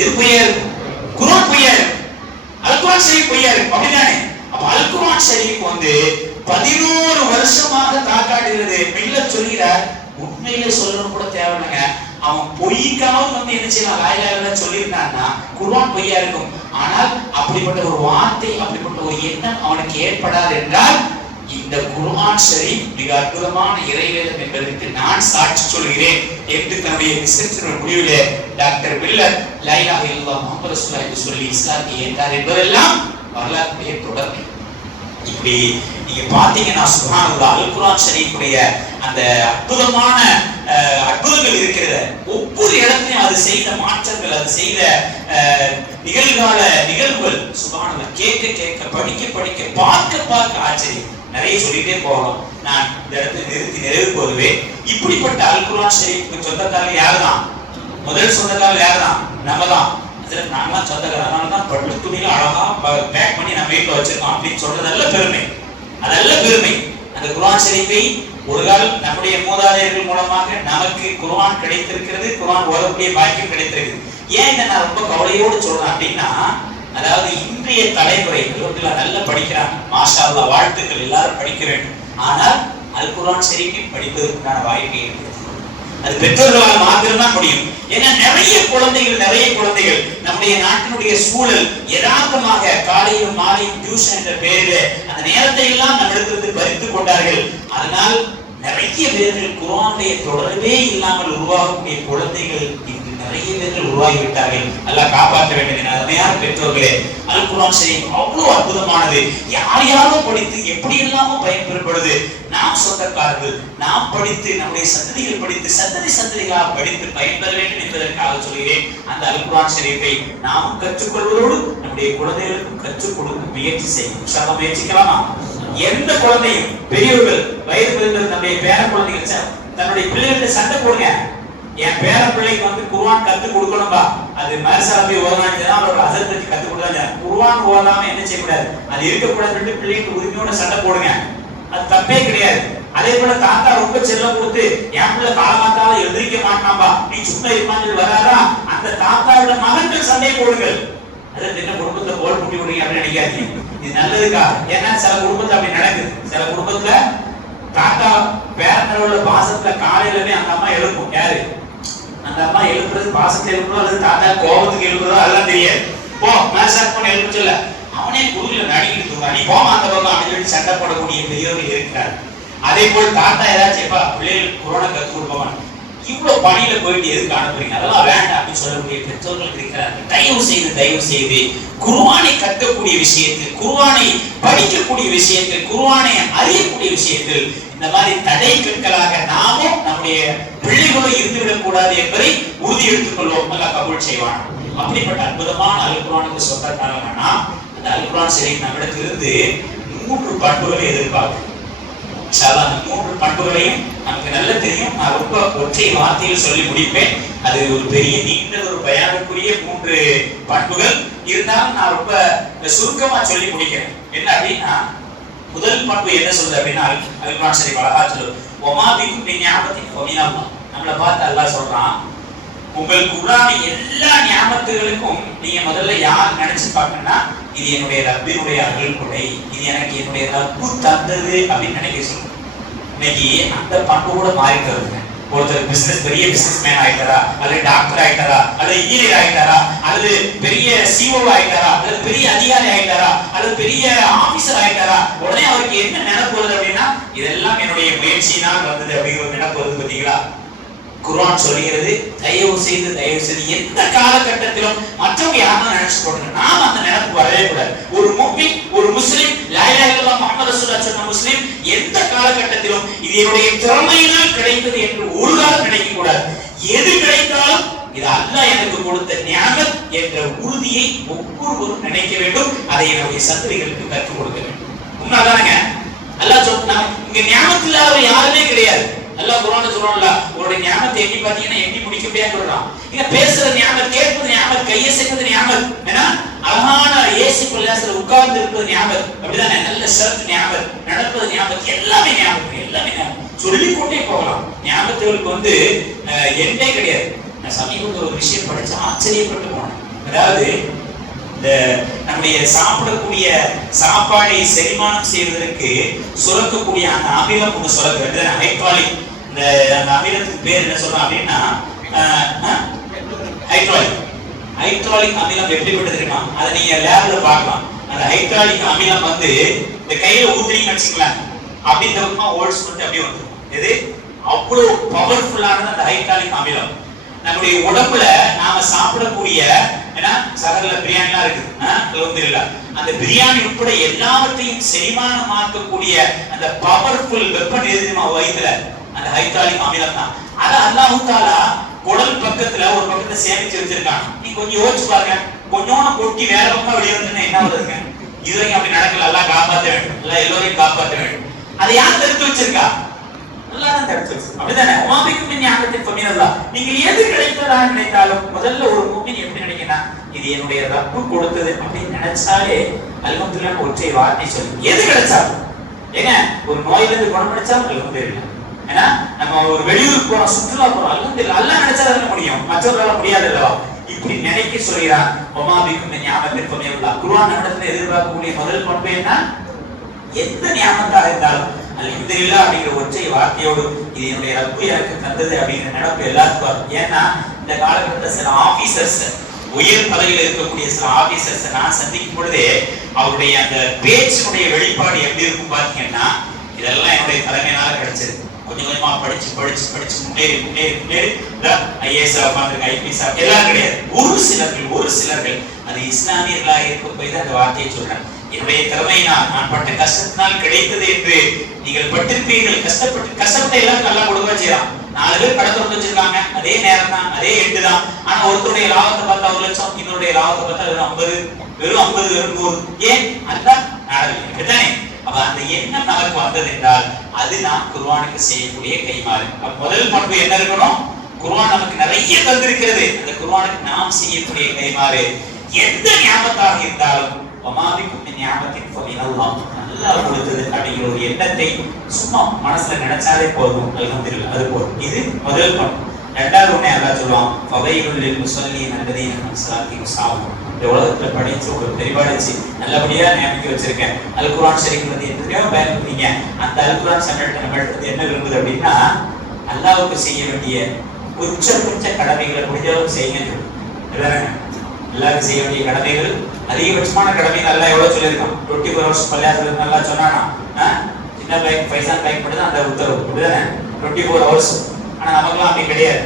எது பொய்யா? குர்ஆன் பொய்யா? அல் குர்ஆன் ஷரீஃப் பொய்யா? அப்படிதானே? அப்ப அல் குர்ஆன் ஷரீஃப் வந்து 11 வருஷமாக தாக்காடுகிறது. மில்லர் சொல்கிறார், உண்மையிலே சொல்லணும் கூட தேவையில்லைங்க. அவன் பொய்க்காவது வந்து என்ன செய்யலாம், லா இலாஹா இல்லல்லாஹ் சொல்லியிருந்தான்னா குர்ஆன் பொய்யா இருக்கும். ஆனால் அப்படிப்பட்ட ஒரு வார்த்தை, அப்படிப்பட்ட ஒரு எண்ணம் அவனுக்கு ஏற்படாது என்றால் இந்த குர்ஆன் ஷரீஃப் மிக அற்புதமான இறைவேதம் என்பதற்கு நான் சாட்சி சொல்கிறேன் என்று தன்னுடைய ரிசர்ச்சின் முடிவிலே டாக்டர் மில்லர் லா இலாஹ இல்லல்லாஹ் முஹம்மது ரசூலுல்லாஹ் என்று சொல்லி இஸ்லாத்தை ஏற்றார் என்பதெல்லாம் வரலாற்றையே தொடர்ந்து. இப்படி நீங்க பாத்தீங்கன்னா சுப்ஹானல்லாஹ் அல் குர்ஆன் ஷரீஃபுடைய அந்த அற்புதமான அற்புதங்கள் இருக்கிறது. ஒவ்வொரு இடத்துலயும் அது செய்த மாற்றங்கள், அது செய்த நிகழ்கால நிகழ்வுகள் சுப்ஹானல்லாஹ் கேட்க கேட்க படிக்க படிக்க பார்க்க பார்க்க ஆச்சரியம். நிறைய சொல்லிட்டே போகணும். நான் இந்த இடத்துல நிறுத்தி நிறைவு வருவேன். இப்படிப்பட்ட அல் குர்ஆன் ஷரீஃபுக்கு சொந்தக்காரர் யாருதான்? முதல் சொந்தக்காரர் யாருதான்? நம்ம தான். நாங்களாம் சொந்தக்காரர். அதனாலதான் பட்டு துணியில அழகா பேக் பண்ணி நம்ம வீட்டுல வச்சிருக்கோம் அப்படின்னு சொல்றது நல்ல பெருமை. அதல்ல பெருமை. அந்த குர்ஆன் ஷரீஃபை ஒரு கால் நம்முடைய மூதாதையர்கள் மூலமாக நமக்கு குர்ஆன் கிடைத்திருக்கிறது, குர்ஆன் ஓதக்கூடிய பாக்கியம் கிடைத்திருக்கிறது. ஏன் இதை நான் ரொம்ப கவலையோடு சொல்றேன் அப்படின்னா, அதாவது இன்றைய தலைமுறை நல்லா படிக்கிறாங்க, மாஷா அல்லாஹ், வாழ்த்துக்கள், எல்லாரும் படிக்க வேண்டும். ஆனால் அல் குர்ஆன் ஷரீஃபை படிப்பதற்கான வாய்ப்பை ஏற்படுத்தி அது பெற்றோர்களால் மாத்திரம்தான் முடியும். ஏன்னா நிறைய குழந்தைகள் நம்முடைய நாட்டினுடைய சூழல் யதார்த்தமாக காலையும் மாலையும் டியூஷன் என்ற பெயரில் அந்த நேரத்தை எல்லாம் நம்மிடத்திலிருந்து பறித்துக் கொண்டார்கள். அதனால் நிறைய பேர்கள் குர்ஆனுடைய தொடர்பே இல்லாமல் உருவாகக்கூடிய குழந்தைகள் இன்று நிறைய பேர்கள் உருவாகிவிட்டார்கள். அல்லாஹ் காப்பாற்ற வேண்டும். அருமையான பெற்றோர்களே, அல் குர்ஆன் ஷரீஃப் அவ்வளவு அற்புதமானது. யாரோ படித்து எப்படி எல்லாமோ பயன்பெறப்படுது. நாம் சொந்தக்காரர்கள், நாம் படித்து நம்முடைய சந்ததிகள் படித்து சந்ததிகளாக படித்து பயன்பெற வேண்டும் என்பதற்காக சொல்கிறேன். அந்த அல் குர்ஆன் ஷரீஃபை நாம் கற்றுக்கொள்வதோடு நம்முடைய குழந்தைகளுக்கும் கற்றுக் கொடுக்க முயற்சி செய்யும். முயற்சிக்கலாமா? எந்த குழந்தையும் பெரியவர்கள் வயது முதிர்ந்த நம்முடைய பேர குழந்தைகள் தன்னுடைய பிள்ளைகளுக்கு சண்டை போடுங்க. என் பேர பிள்ளைக்கு வந்து குர்ஆன் கத்து கொடுக்கணும்பா, அது மதரசால போய் ஓதனான்னு அவரோட அசர் பத்தி கத்து கொடுத்தாங்க. குர்ஆன் ஓதாம என்ன செய்யக்கூடாது, அது இருக்கக்கூடாது. பிள்ளைக்கு உரிமையோட சண்டை போடுங்க, அது தப்பே கிடையாது. அதே போல தாத்தா ரொம்ப செல்லம் கொடுத்து என் பிள்ளை காலமாத்தால எழுந்திரிக்க மாட்டான்பா, நீ சும்மா இருப்பான்னு வராரா, அந்த தாத்தாவோட மகன்கள் சண்டை போடுங்கள். அதாவது என்ன குடும்பத்தை போல் கூட்டி விடுங்க அப்படின்னு நினைக்காதீங்க. இது நல்லதுக்கா. ஏன்னா சில குடும்பத்துல அப்படி நடக்குது. சில குடும்பத்துல தாத்தா பேரனோட பாசத்துல காலையிலமே அந்த அம்மா எழுப்பும். யாரு அந்த அம்மா எழுப்புறது? பாசத்துல எழுப்புறதோ அல்லது தாத்தா கோபத்துக்கு எழுப்புறதோ அதெல்லாம் தெரியாது. போ மேசாக் பண்ண எழுப்பு சொல்ல, அவனே குருவில நடிக்கிட்டு இருக்கான், நீ போமா அந்த பக்கம் அப்படின்னு சொல்லி சண்டை போடக்கூடிய பெரியவர்கள் இருக்கிறார். அதே போல் தாத்தா ஏதாச்சும் பிள்ளைகளுக்கு குர்ஆனை கற்றுக் கொடுப்பான், இவ்வளவு பணியில போயிட்டு எதுக்கு அனுப்புறீங்க, அதெல்லாம் வேண்டாம் அப்படின்னு சொல்லக்கூடிய பெற்றோர்கள் இருக்கிறார்கள். தயவு செய்து குர்ஆனை கற்கக்கூடிய விஷயத்தில், குர்ஆனை படிக்கக்கூடிய விஷயத்தில், குர்ஆனை அறியக்கூடிய விஷயத்தில் இந்த மாதிரி தடை கற்களாக நாமும் நம்முடைய பிள்ளைகளும் இருந்துவிடக் கூடாது என்பதை உறுதி எடுத்துக் கொள்வோம். அல்லாஹ் கபூல் செய்வான். அப்படிப்பட்ட அற்புதமான அல் குர்ஆனுக்கு சொந்தக்காரனா அந்த அல் குர்ஆன் ஷரீஃப் நம்மிடத்திலிருந்து 3 பண்புகளை எதிர்பார்க்கும். அந்த 3 பண்புகளையும் நமக்கு நல்ல தெரியும். நான் ரொம்ப ஒற்றை வார்த்தையில் சொல்லி முடிப்பேன். அது ஒரு பெரிய நீண்ட ஒரு பயானுக்குரிய 3 பண்புகள் இருந்தாலும் நான் ரொம்ப சுருக்கமா சொல்லி முடிக்கிறேன். என்ன அப்படின்னா, முதல் பண்பு என்ன சொல்றது அப்படின்னா, அல் குர்ஆன் ஷரீஃப் அழகா சொல்லுது, வமா பிக்கும் மின் நிஅமத்தின் ஃபமினல்லாஹ். நம்மள பார்த்து அல்லாஹ் சொல்றான், உங்களுக்கு உண்டான எல்லா நியாமத்துகளுக்கும் நீங்க முதல்ல யார் நினைச்சு பார்க்கணும்னா, இது என்னுடைய ரப்பினுடைய அருள் கொடை, இது எனக்கு என்னுடைய ரப்பு தந்தது அப்படின்னு நினைக்க சொல்லுங்க. இன்னைக்கு அந்த பண்பு கூட மாறிட்டு வருதுங்க. ஒருத்தர் பெரிய பிசினஸ் மேன் ஆயிட்டாரா, அல்லது டாக்டர் ஆயிட்டாரா, அல்லது இன்ஜினியர் ஆயிட்டாரா, அல்லது பெரிய சிஓ ஆயிட்டாரா, அல்லது பெரிய அதிகாரி ஆயிட்டாரா, அல்லது பெரிய ஆபீசர் ஆயிட்டாரா, உடனே அவருக்கு என்ன நினைப்பு வருது அப்படின்னா, இதெல்லாம் என்னுடைய முயற்சியினால் வந்தது அப்படிங்கிற ஒரு நினைப்பு வருது. பார்த்தீங்களா? குர்ஆன் சொல்கிறது, தயவு செய்து எந்த காலகட்டத்திலும் மற்றவங்க யாரும் நினைச்சு போடுங்க, நாம அந்த நினைப்பு வரவே கூடாது. ஒரு முஃமின், ஒரு முஸ்லிம், லா இலாஹ இல்லல்லாஹ் முஹம்மது ரசூலுல்லாஹ் சொன்ன முஸ்லிம் எந்த காலகட்டத்திலும் இது என்னுடைய திறமையினால் கிடைத்தது என்று ஒரு காலம் நினைக்க கூடாது. எது கிடைத்தாலும் இது அல்லாஹ் எனக்கு கொடுத்த நியாமத் என்ற உறுதியை ஒவ்வொருவரும் நினைக்க வேண்டும். அதை என்னுடைய சந்ததிகளுக்கு கற்றுக் கொடுக்க வேண்டும். உண்மைதானங்க? அல்லாஹ் சொன்னா இங்க நியாமத் இல்லாதவர் யாருமே கிடையாது. அல்லாஹ் குர்ஆன்ல சொல்றான்ல, உங்களுடைய நியாமத்தை எண்ணி பாத்தீங்கன்னா எண்ணி முடிக்க முடியாது சொல்றான். இங்க பேசுற நியாமத், கேட்பது நியாமத், கையை செய்வது நியாமத், ஏன்னா அழகான இயேசு பள்ளியாசல உட்கார்ந்து இருப்பது நியாமத், அப்படிதானே? நல்ல ஷர்ட் நியாமத், நடப்பது நியாமத், எல்லாமே நியாமத். சொல்லிக்கொண்டே போகலாம். நியாமத்துகளுக்கு வந்து எண்டே கிடையாது. நான் சமீபத்தில் ஒரு விஷயம் படிச்சு ஆச்சரியப்பட்டு போனேன். அதாவது இந்த நம்முடைய சாப்பிடக்கூடிய சாப்பாடை செரிமானம் செய்வதற்கு சுரக்கக்கூடிய அந்த அமிலம் ஒன்று சுரக்கிறது, ஹைட்ராலிக். இந்த அந்த அமிலத்துக்கு பேர் என்ன சொல்றோம் அப்படின்னா ஹைட்ராலிக் அமிலம். எப்படிப்பட்டது தெரியுமா? அதை நீங்க லேப்ல பார்க்கலாம். அந்த ஹைட்ராலிக் அமிலம் வந்து இந்த கையில ஊத்துறீங்கன்னு வச்சுக்கலாம், அப்படி இந்த பக்கமா ஓல்ஸ் வந்து அப்படியே வந்துடும். இது அவ்வளவு பவர்ஃபுல்லானது அந்த ஹைட்ராலிக் அமிலம். நம்முடைய உடம்புல நாம சாப்பிடக்கூடிய சகல பிரியாணிலாம் இருக்கு, அந்த பிரியாணி உட்பட எல்லாவற்றையும் செரிமானமாக்கக்கூடிய அந்த பவர்ஃபுல் வெப்பன் எது வயிற்றுல அந்த ஹைட்ராலிக் அமிலம் தான். அத அல்லாஹ் தஆலா குடல் பக்கத்துல ஒரு பக்கத்துல சேமிச்சு வச்சிருக்காங்க. நீ கொஞ்சம் யோசிச்சு பாருங்க, கொஞ்சோன்னு கொட்டி வேற பக்கம் வெளியே வந்து என்ன வருதுங்க? இதுவரைக்கும் அப்படி நடக்கல. எல்லாம் காப்பாற்ற வேண்டும், எல்லாம் எல்லோரையும் காப்பாற்ற வேண்டும். அதை யார் தடுத்து வச்சிருக்கா? அல்லாஹ் தடுத்து வச்சிருக்கா. அப்படிதானே? உமாபிக்கும் மின் நிஅமத்தின் ஃபமினல்லாஹ். நீங்க எது கிடைத்ததாக நினைத்தாலும் முதல்ல ஒரு முஃமின் எப்படி நினைக்கணும்? இது என்னுடைய ரப்பு கொடுத்தது அப்படின்னு நினைச்சாலே அல்ஹம்துலில்லாஹ் ஒற்றை வார்த்தை சொல்லி எது கிடைச்சாலும். ஏங்க ஒரு நோயில இருந்து குணமடைச்சாலும் அல்ஹம்துலில்லாஹ். ஏன்னா நம்ம ஒரு வெளியூருக்கு போறோம், சுற்றுலா போறோம், அல்ஹம்துலில்லாஹ் அல்லாஹ் நினைச்சாதான் முடியும், மற்றவர்களால முடியாது அல்லவா? இப்படி நினைக்க சொல்கிறான். உமாபிக்கும் மின் நிஅமத்தின் ஃபமினல்லாஹ். குர்ஆன் நடத்துல எதிர்பார்க்கக்கூடிய முதல் பண்பு என்ன? எந்த நியாமத்தாக இருந்தாலும் அல்ஹம்துலில்லாஹ் அப்படிங்கிற ஒற்றை வார்த்தையோடு இது என்னுடைய ரப்பு எனக்கு தந்தது அப்படிங்கிற நினைப்பு எல்லாருக்கும். ஏன்னா இந்த காலகட்டத்தில் சில ஆபீசர்ஸ், உயர் பதவியில் இருக்கக்கூடிய சில ஆபீசர்ஸ் நான் சந்திக்கும் பொழுதே அவருடைய அந்த பேச்சினுடைய வெளிப்பாடு எப்படி இருக்கும் பார்த்தீங்கன்னா, இதெல்லாம் என்னுடைய தலைமையினால கிடைச்சது. கொஞ்சம் கொஞ்சமா படிச்சு படிச்சு படிச்சு முன்னேறி முன்னேறி முன்னேறி ஐஏஎஸ் உட்காந்துருக்க, ஐபிஎஸ் எல்லாம் கிடையாது. ஒரு சிலர்கள் அது இஸ்லாமியர்களாக இருக்க போய் தான் அந்த வார்த்தையை சொல்றேன். என்னுடைய திறமையினால் நான் பட்ட கஷ்டத்தினால் கிடைத்தது என்று நீங்கள் பட்டிருப்பீர்கள். கஷ்டப்பட்ட எல்லாரும் நல்லா கொடுக்க செய்யலாம். 4 பேர் கடை திறந்து வச்சிருக்காங்க, அதே நேரம் தான், அதே எண்டு தான். ஆனா ஒருத்தருடைய லாபத்தை பார்த்தா 1 லட்சம், இன்னொருடைய லாபத்தை பார்த்தா வெறும் 50 வெறும் 100. ஏன்? அதுதான் நாடகம். அப்ப அந்த எண்ணம் நமக்கு வந்தது என்றால் அது நாம் குர்ஆனுக்கு செய்யக்கூடிய கைமாறு. முதல் பண்பு என்ன இருக்கணும்? குர்ஆன் நமக்கு நிறைய தந்திருக்கிறது, அந்த குர்ஆனுக்கு நாம் செய்யக்கூடிய கைமாறு. எந்த நியாமத்தாக இருந்தாலும் உமாபிக்கும் மின் நிஅமத்தின் ஃபமினல்லாஹ், அல்லாஹ் கொடுத்தது அப்படிங்கிற ஒரு எண்ணத்தை சும்மா மனசுல நினைச்சாலே போதும், அல்ஹம்துலில்லாஹ். அது போதும். இது முதல் பண்பு. இரண்டாவது ஒண்ணே அல்லாஹ் சொல்லுவான், ஃபவைலுல் லில் முஸல்லீன் அல்லதீன அன் ஸலாத்திஹிம் சாஹூன். இந்த உலகத்துல படிச்சு ஒரு பெரிபாடிச்சு நல்லபடியா ஞாபகம் வச்சிருக்கேன். அல் குர்ஆன் ஷரீஃப் வந்து எத்தனையோ பயன்படுத்தீங்க. அந்த அல் குர்ஆன் சட்டத்தை நம்மளுக்கு என்ன விரும்புது அப்படின்னா, அல்லாஹ்வுக்கு செய்ய வேண்டிய கொஞ்ச கடமைகளை முடிஞ்சளவுக்கு செய்யுங்க. எல்லாரும் செய்ய வேண்டிய கடமைகள் அதிகபட்சமான கடமை அல்லாஹ் எவ்வளவு சொல்லியிருக்கான்? 24 hours பள்ளியாசல் நல்லா சொன்னானா? சின்ன பைக் பைசான் பைக் மட்டும் தான் அந்த உத்தரவு, அப்படிதானே? 24 hours. ஆனா நமக்கெல்லாம் அப்படி கிடையாது.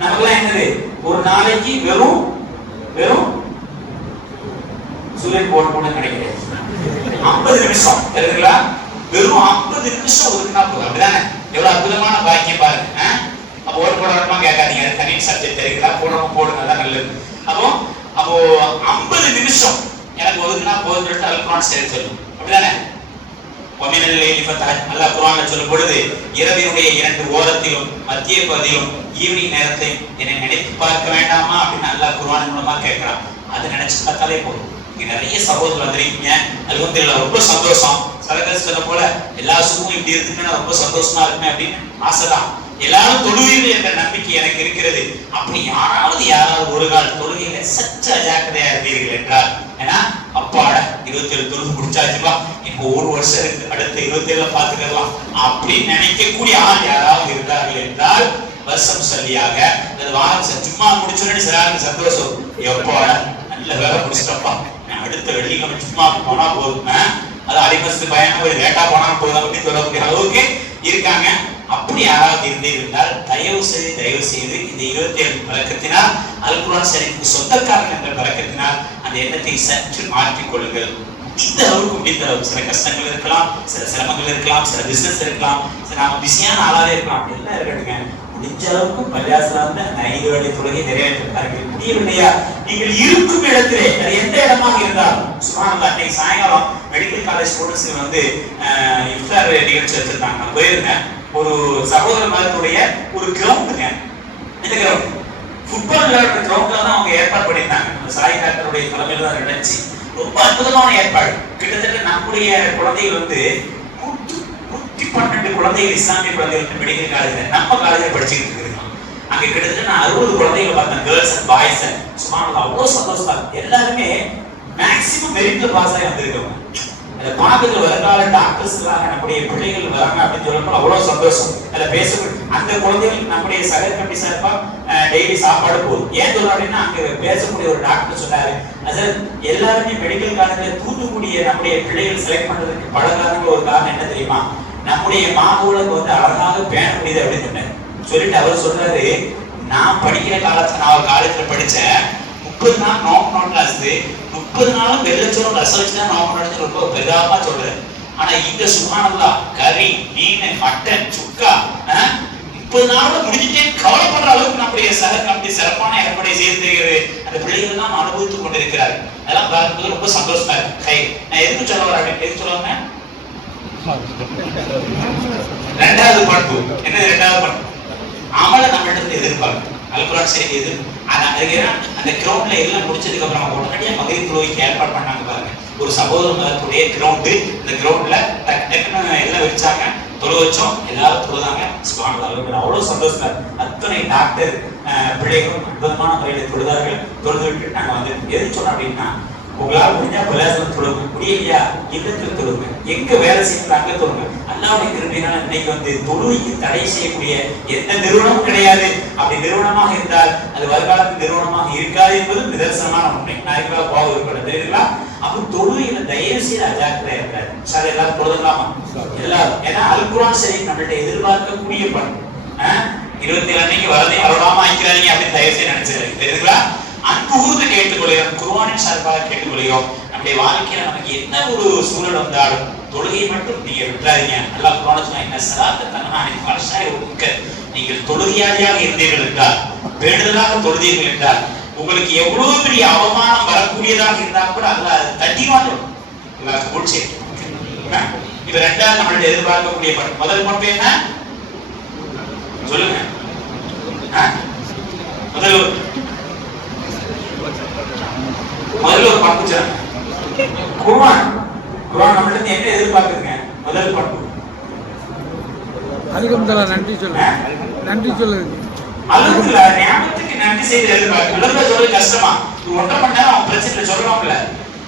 நமக்கெல்லாம் என்னது? ஒரு நாளைக்கு வெறும் சூரியன் போட கிடைக்கிறது 50 நிமிஷம் தெரியுங்களா? வெறும் 50 நிமிஷம் ஒதுக்கினா போதும், அப்படிதானே? எவ்வளவு அற்புதமான பாக்கியம் பாருங்க. அப்போ ஓட்டு போடுறப்பா கேட்காதீங்க, அது தனி சப்ஜெக்ட் தெரியுங்களா? போடுங்க, தான் நல்லது. அப்போ 50 நிமிஷம் எனக்கு ஒதுக்குனா போதும் சொல்லிட்டு அல் குர்ஆன் ஷரீஃப் சொல்லும், அப்படிதானே? வமினல் லைலி ஃபதஹ், அல்லாஹ் குர்ஆன்ல சொல்லும் பொழுது இரவினுடைய 2 ஓரத்திலும் மத்திய பகுதியிலும் ஈவினிங் நேரத்தை என்னை நினைத்து பார்க்க வேண்டாமா அப்படின்னு அல்லாஹ் குர்ஆன் மூலமா கேட்கிறான். அது நினைச்சு பார்த்தாலே போதும். இங்க நிறைய சகோதரர் வந்திருக்கீங்க, அல்ஹம்துலில்லாஹ் ரொம்ப சந்தோஷம். சரகஸ் சொன்ன போல எல்லா சுகமும் இப்படி இருக்குன்னா ரொம்ப சந்தோஷமா இருக்குமே அப்படின்னு ஆசைதான். எல்லாரும் தொழுவீர்கள் என்ற நம்பிக்கை எனக்கு இருக்கிறது. அப்படி யாராவது ஒரு கால் தொழுகையில சற்று அஜாக்கிரதையா இருந்தீர்கள் என்றால், ஏன்னா அப்பாட 27 தொழுது முடிச்சாச்சுப்பா, இப்போ 1 வருஷம் இருக்கு, அடுத்த 27 பாத்துக்கலாம் அப்படின்னு நினைக்கக்கூடிய ஆள் யாராவது இருந்தார்கள் என்றால் வருஷம் சொல்லியாக வாரம் சும்மா முடிச்சோன்னு சில சந்தோஷம், எப்பாட நல்ல வேலை முடிச்சிட்டப்பா, அடுத்த வெள்ளிக்கிழமை சும்மா போனா போதும், அது அடிமசத்து பயணம் ஒரு லேட்டா போனாலும் போதும் அப்படின்னு சொல்லக்கூடிய அளவுக்கு இருக்காங்க. அப்படி யாராவது இருந்தால் தயவு செய்து இந்த 27 பழக்கத்தினால் அல் குர்ஆன் ஷரீஃபுக்கு சொந்தக்காரர்கள் என்ற பழக்கத்தினால் அந்த எண்ணத்தை சற்று மாற்றிக் கொள்ளுங்கள். இந்த அளவுக்கு முடிந்த அளவு சில கஷ்டங்கள் இருக்கலாம், சில சிரமங்கள் இருக்கலாம், சில பிசினஸ் இருக்கலாம், சில நாம பிஸியான ஆளாவே இருக்கலாம், எல்லாம் இருக்கட்டுங்க. முடிஞ்ச அளவுக்கு பள்ளியாசல வந்து அந்த 5 வேளை தொழுகை நிறைவேற்றார்கள். முடியவில்லையா? நீங்கள் இருக்கும் இடத்திலே அது எந்த இடமாக இருந்தாலும் சுப்ஹானல்லாஹ். அன்னைக்கு சாயங்காலம் மெடிக்கல் காலேஜ் ஸ்டூடெண்ட்ஸ்க்கு வந்து இஃப்தார் நிகழ்ச்சி வச்சிருந்தாங்க. நான் போயிருந்தேன். ஒரு சகோதரர் மதத்துடைய ஒரு கிரவுண்டுங்க, இந்த கிரவுண்ட் ஃபுட்பால் விளையாடுற கிரவுண்ட்ல தான் அவங்க ஏற்பாடு பண்ணியிருந்தாங்க. அந்த சாய் டாக்டருடைய தலைமையில தான் நடந்துச்சு. ரொம்ப அற்புதமான ஏற்பாடு. கிட்டத்தட்ட நம்முடைய குழந்தைகள் வந்து 112 குழந்தைகள் இஸ்லாமிய குழந்தைகள் மெடிக்கல் காலேஜ்ல நம்ம காலேஜ்ல படிச்சுக்கிட்டு இருக்காங்க. அங்க கிட்டத்தட்ட நான் 60 குழந்தைகளை பார்த்தேன், கேர்ள்ஸ் அண்ட் பாய்ஸ். சுப்ஹானல்லாஹ், அவ்வளவு சந்தோஷமா இருக்கு. எல்லாருமே மேக்ஸிமம் மெரிட்ல பாஸ் ஆகி வந்திருக்காங்க. அந்த பாக்கத்துல வருங்கால டாக்டர்ஸ் எல்லாம் நம்முடைய பிள்ளைகள் வராங்க அப்படின்னு சொல்லப்போ அவ்வளவு சந்தோஷம். அதுல பேசக்கூடிய அந்த குழந்தைகள் நம்முடைய சக கம்பி சார்பா டெய்லி சாப்பாடு போகுது. ஏன் சொல்றோம் அப்படின்னா, அங்க பேசக்கூடிய ஒரு டாக்டர் சொன்னாரு, அது எல்லாருமே மெடிக்கல் காலேஜ்ல தூத்துக்குடிய நம்முடைய பிள்ளைகள் செலக்ட் பண்றதுக்கு பல காரணங்கள். ஒரு காரணம் என்ன தெரியுமா? நம்முடைய மாணவர்களுக்கு வந்து அழகாக பேண முடியுது அப்படின்னு சொன்னார். சொல்லிட்டு அவர் சொல்றாரு, நான் படிக்கிற காலத்துல, நான் ஒரு காலேஜ்ல படிச்சேன், 30 நாள் நோம்பு கிளாஸ், 30 நாளும் வெள்ளச்சோறும் ரசம் வச்சுதான் நோம்பு நடந்து ரொம்ப பெரிதாமா சொல்றேன். ஆனா இங்க சுப்ஹானல்லாஹ் கறி, மீன், மட்டன், சுக்கா 30 நாளோட முடிஞ்சுட்டே கவலைப்படுற அளவுக்கு நம்முடைய அப்படி சிறப்பான ஏற்பாடை செய்திருக்கிறது. அந்த பிள்ளைகள் எல்லாம் அனுபவித்துக் கொண்டிருக்கிறார். அதெல்லாம் பார்க்கும்போது ரொம்ப சந்தோஷமா இருக்கு. நான் எதுக்கு சொல்ல வரேன் அப்படின்னு எதுக்கு சொல்லுவாங்க? ரெண்டாவது பண்பு என்ன? ரெண்டாவது பண்பு அமல நம்மளிடத்துல எதிர்பார்க்கும். அல்குரான் சரி எது அந்த கிரௌண்ட்ல எல்லாம் முடிச்சதுக்கு அப்புறம் உடனடியாக மகரிப் தொழுகைக்கு ஏற்பாடு பண்ணாங்க பாருங்க. ஒரு சகோதர மதத்துடைய கிரவுண்டு, இந்த கிரவுண்ட்ல டக்குன்னு எல்லாம் வச்சாங்க, தொழு வச்சோம், எல்லாரும் தொழுதாங்க. அவ்வளவு சந்தோஷமா அத்தனை டாக்டர் பிள்ளைகளும் அற்புதமான முறையில தொழுதார்கள். தொழுது விட்டு நாங்க வந்து எது சொன்னோம் அப்படின்னா, உங்களால் முடிஞ்சா பலாசனம் தொழுங்க, முடியலையா இல்லத்தில் தொழுங்க, எங்க வேலை செய்யணும் அங்க தொழுங்க. அல்லாவுடைய கிருபையினால இன்னைக்கு வந்து தொழுகைக்கு தடை செய்யக்கூடிய எந்த நிறுவனமும் கிடையாது. அப்படி நிறுவனமாக இருந்தால் அது வருங்காலத்தில் நிறுவனமாக இருக்காது என்பது நிதர்சனமான உண்மை. நாளைக்கு போக இருக்கணும் தெரியுங்களா? அப்ப தொழுகையில தயவு செய்து அஜாக்கிரதையா இருக்காது. சார் எல்லாரும் தொழுதுலாமா? எல்லாரும். ஏன்னா அல்குரான் சரி நம்மள்ட்ட எதிர்பார்க்கக்கூடிய பண்பு. 27 அன்னைக்கு வரதையும் வரலாமா ஆக்கிறாங்க அப்படின்னு தயவு செய்து நினைச்சிருக்கீங்க தெரியுங்களா? அன்புகூர்ந்து கேட்டுக்கொள்கிறோம், குர்ஆனின் சார்பாக கேட்டுக்கொள்கிறோம். நம்முடைய வாழ்க்கையில நமக்கு என்ன ஒரு சூழல் வந்தாலும் தொழுகையை மட்டும் நீங்க விட்டுறாதீங்க. அல்லாஹ் குர்ஆன்ல சொன்னா, இன்ன ஸலாத்த தன்ஹா அனில் ஃபஹ்ஷாஇ வல் முன்கர். நீங்கள் தொழுகையாளியாக இருந்தீர்கள் என்றால், பேணுதலாக தொழுதீர்கள் என்றால், உங்களுக்கு எவ்வளவு பெரிய அவமானம் வரக்கூடியதாக இருந்தால் கூட அல்லாஹ் தட்டி மாட்டோம். அல்லாஹ் கபூல் செய்யும். இது ரெண்டாவது நம்மளுடைய எதிர்பார்க்கக்கூடிய பண்பு. முதல் பண்பு என்ன சொல்லுங்க? முதல்ல ஒரு பண்பு சொல்லுங்க. குர்ஆன் நம்மள்ட்ட என்ன எதிர்பார்க்குதுங்க? முதல் பண்பு அல்ஹம்துலில்லாஹ், நன்றி சொல்லுங்க. நன்றி சொல்லுங்க. அல்ஹம்துலில்லாஹ், நியாமத்துக்கு நன்றி செய்து எதிர்பார்க்கு. அல்ஹம்துலில்லாஹ் சொல்றது கஷ்டமா? 1.5 மணி நேரம் அவன் பிரச்சனை சொல்றோம்ல,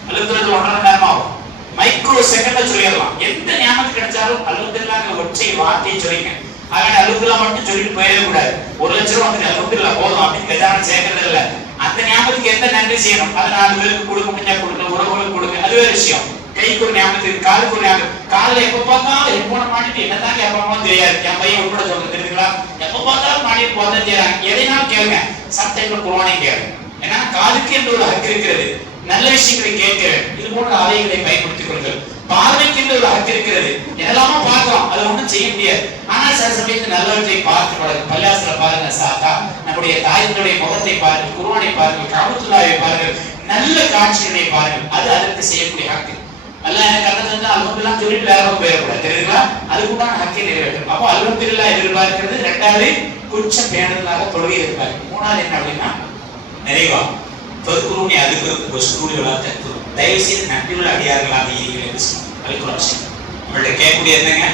அல்ஹம்துலில்லாஹ் 1.5 மணி நேரமா ஆகும். மைக்ரோ செகண்ட்ல சொல்லிடலாம். எந்த நியாமத்து கிடைச்சாலும் அல்ஹம்துலில்லாஹ் ஒற்றை வார்த்தையை சொல்லிங்க. ஆகவே அல்ஹம்துலில்லாஹ் மட்டும் சொல்லிட்டு போயிடவே கூடாது. 1 லட்சம் ரூபாய் வந்து அல்ஹம்துலில்லாஹ் போதும் அப்படின்னு கஜானா சேர்க்கறது இல்ல. அந்த ஞாபகத்துக்கு எந்த நன்றி செய்யணும்? அது 4 பேருக்கு கொடுக்க முடிஞ்சா கொடுக்க, உறவுகளுக்கு கொடுக்க, அது வேற விஷயம். கைக்கு ஒரு ஞாபகத்துக்கு, காலுக்கு ஒரு ஞாபகம். காலில் எப்ப பார்த்தாலும் ஹெட்போனை மாட்டிட்டு என்னதான் கேட்பாமோ தெரியாது. என் பையன் உட்பட சொல்றது தெரியுங்களா? எப்ப பார்த்தாலும் மாட்டிட்டு போதான் செய்யறாங்க. எதைனாலும் கேளுங்க, சம்டைம்ல குர்ஆனை கேளுங்க. ஏன்னா காதுக்கு என்று ஒரு ஹக்கு இருக்கிறது. நல்ல விஷயங்களை கேட்கிறேன், இது போன்ற ஆலைகளை பயன்படுத்திக் கொள்ளுங்கள். பார்வைக்கு என்று ஒரு ஹக்கு இருக்கிறது. என்னெல்லாமோ பார்க்கலாம், அதை ஒன்றும் செய்ய முடியாது. ஆனா சில சமயத்தில் நல்லவற்றை பார்த்து பழகு. பள்ளியாசல பாருங்க, சாத்தா நம்முடைய தாயினுடைய முகத்தை பாருங்கள், குர்ஆனை பாருங்கள், காபத்துல்லாஹை பாருங்கள், நல்ல காட்சிகளை பாருங்கள். அது அதற்கு செய்யக்கூடிய ஹக்கு. அல்லாஹ் எனக்கு கண்ணு தந்தா அல்ஹம்துலில்லாஹ் சொல்லிட்டு வேற போயிடக்கூடாது தெரியுங்களா? அதுக்குண்டான ஹக்கை நிறைவேற்றும். அப்போ அல்ஹம்துலில்லாஹ் எதிர்பார்க்கிறது. ரெண்டாவது கொஞ்சம் பேணுதலாக தொழுகை எதிர்பார்க்கு. மூணாவது என்ன அப்படின்னா நிறைவா தொழுகுருணி அதுக்கு ஸ்டூடியோல தயவு செய்து நன்றியுள்ள அடியார்களாக இருக்கிறீர்கள் என்று சொன்னார். நம்மள்ட்ட கேட்கக்கூடிய என்னங்க?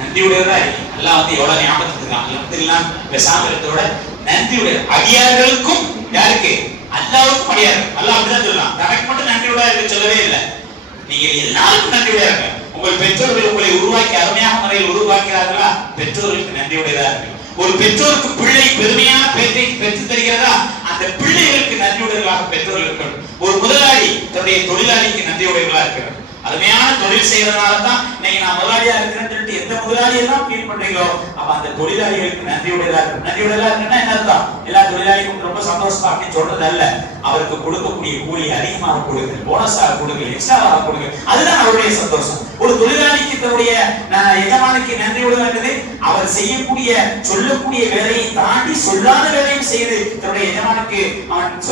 நன்றியுடையதா இருக்கு. அல்லாஹ் வந்து எவ்வளவு ஞாபகத்துக்கு இருக்கான். அல்ஹம்துலில்லாஹ் பேசாம இருக்கிறதோட நன்றியுடைய அடியார்களுக்கும், யாருக்கு? அல்லாஹ்வுக்கும் அடியார்கள். அல்லாஹ் அப்படிதான் சொல்லலாம். தனக்கு மட்டும் நன்றியுடையா இருக்க சொல்லவே இல்லை. நீங்க எல்லாருக்கும் நன்றியுடையா இருங்க. உங்கள் பெற்றோர்கள் உங்களை உருவாக்கி அருமையான முறையில் உருவாக்கிறார்களா? பெற்றோர்களுக்கு நன்றியுடையதா இருக்கு. ஒரு பெற்றோருக்கு பிள்ளை பெருமையான பேட்டை பெற்று தருகிறதா? அந்த பிள்ளைகளுக்கு நன்றியுடையவர்களாக பெற்றோர்கள் இருக்கணும். ஒரு முதலாளி தன்னுடைய தொழிலாளிக்கு நன்றியுடையவர்களா இருக்கிறார். அருமையான தொழில் செய்யறதுனால தான் இன்னைக்கு நான் முதலாளியா இருக்கிறேன்னு சொல்லிட்டு எந்த முதலாளியெல்லாம் ஃபீல் பண்றீங்களோ அப்ப அந்த தொழிலாளிகளுக்கு நன்றியுடையதா இருக்கு. நன்றியுடையதா இருக்குன்னா என்ன அர்த்தம்? எல்லா தொழிலாளிகளுக்கும் ரொம்ப சந்தோஷமா அப்படின்னு சொல்றது அல்ல. அவருக்கு கொடுக்கக்கூடிய கூலி அதிகமாக கொடுங்க, போனஸாக கொடுங்க, எக்ஸ்ட்ராவாக கொடுங்க, அதுதான் அவருடைய சந்தோஷம். ஒரு தொழிலாளிக்கு தன்னுடைய எஜமானுக்கு நன்றியுடையது அவர் செய்யக்கூடிய சொல்லக்கூடிய வேலையை தாண்டி சொல்லாத வேலையும் செய்து தன்னுடைய எஜமானுக்கு அவன்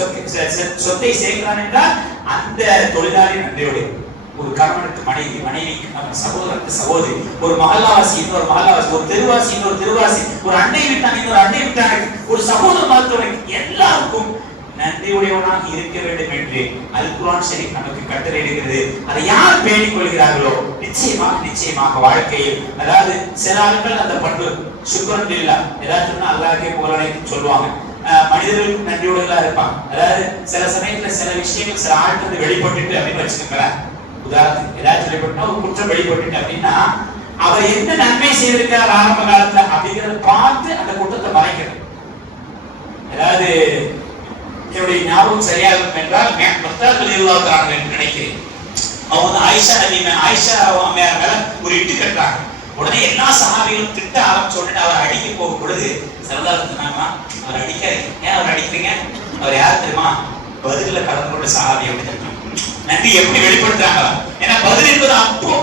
சொத்தை சேர்க்கிறான் என்றால் அந்த தொழிலாளி நன்றியுடையது. ஒரு கணவனுக்கு மனைவி, மனைவிக்கு சகோதரனுக்கு சகோதரி, ஒரு மஹல்லாவாசி இன்னொரு மஹல்லாவாசி, ஒரு தெருவாசி இன்னொரு தெருவாசி, ஒரு அண்டை விட்டான் இன்னொரு அண்டை விட்டானுக்கு, ஒரு சகோதர மருத்துவனுக்கு, எல்லாருக்கும் நன்றியுடையவனாக இருக்க வேண்டும் என்று அல் குர்ஆன் ஷரீஃப் நமக்கு கட்டளையிடுகிறது. அதை யார் பேணிக் கொள்கிறார்களோ நிச்சயமாக வாழ்க்கையில், அதாவது சில ஆட்கள் அந்த பண்பு சுக்ரன் லில்லாஹ் ஏதாச்சும் சொன்னா அல்லாஹ்க்கே புகழை சொல்லுவாங்க. மனிதர்களுக்கு நன்றியுடையவர்களா இருப்பாங்க. அதாவது சில சமயத்துல சில விஷயங்கள் சில ஆட்கள் வெளிப்பட்டுட்டு அப்படின்னு வச்சுக்கோங்களேன். உதாரணத்துக்கு ஏதாச்சும் வெளிப்பட்டா ஒரு குற்றம் வெளிப்பட்டு அப்படின்னா அவர் என்ன நன்மை செய்திருக்கார் ஆரம்ப காலத்துல அப்படிங்கறத பார்த்து அந்த குற்றத்தை மறைக்கிறது. அதாவது என்னுடைய ஞாபகம் சரியா இருக்கும் என்றால் என்று நினைக்கிறேன். அவங்க வந்து ஆயிஷா அம்மையார் மேல ஒரு இட்டு கட்டுறாங்க. உடனே எல்லா சஹாபிகளும் திட்ட ஆரம்பிச்ச உடனே அவர் அடிக்க போகும் பொழுது ஸல்லல்லாஹு சொன்னாங்களா, அவர் அடிக்காதீங்க. ஏன் அவர் அடிக்கிறீங்க? அவர் யார் தெரியுமா? பதில கலந்து கொண்ட சஹாபி அப்படின்னு சொன்னாங்க. நன்றி எப்படி வெளிப்படுத்துறாங்க? ஏன்னா பதில் என்பது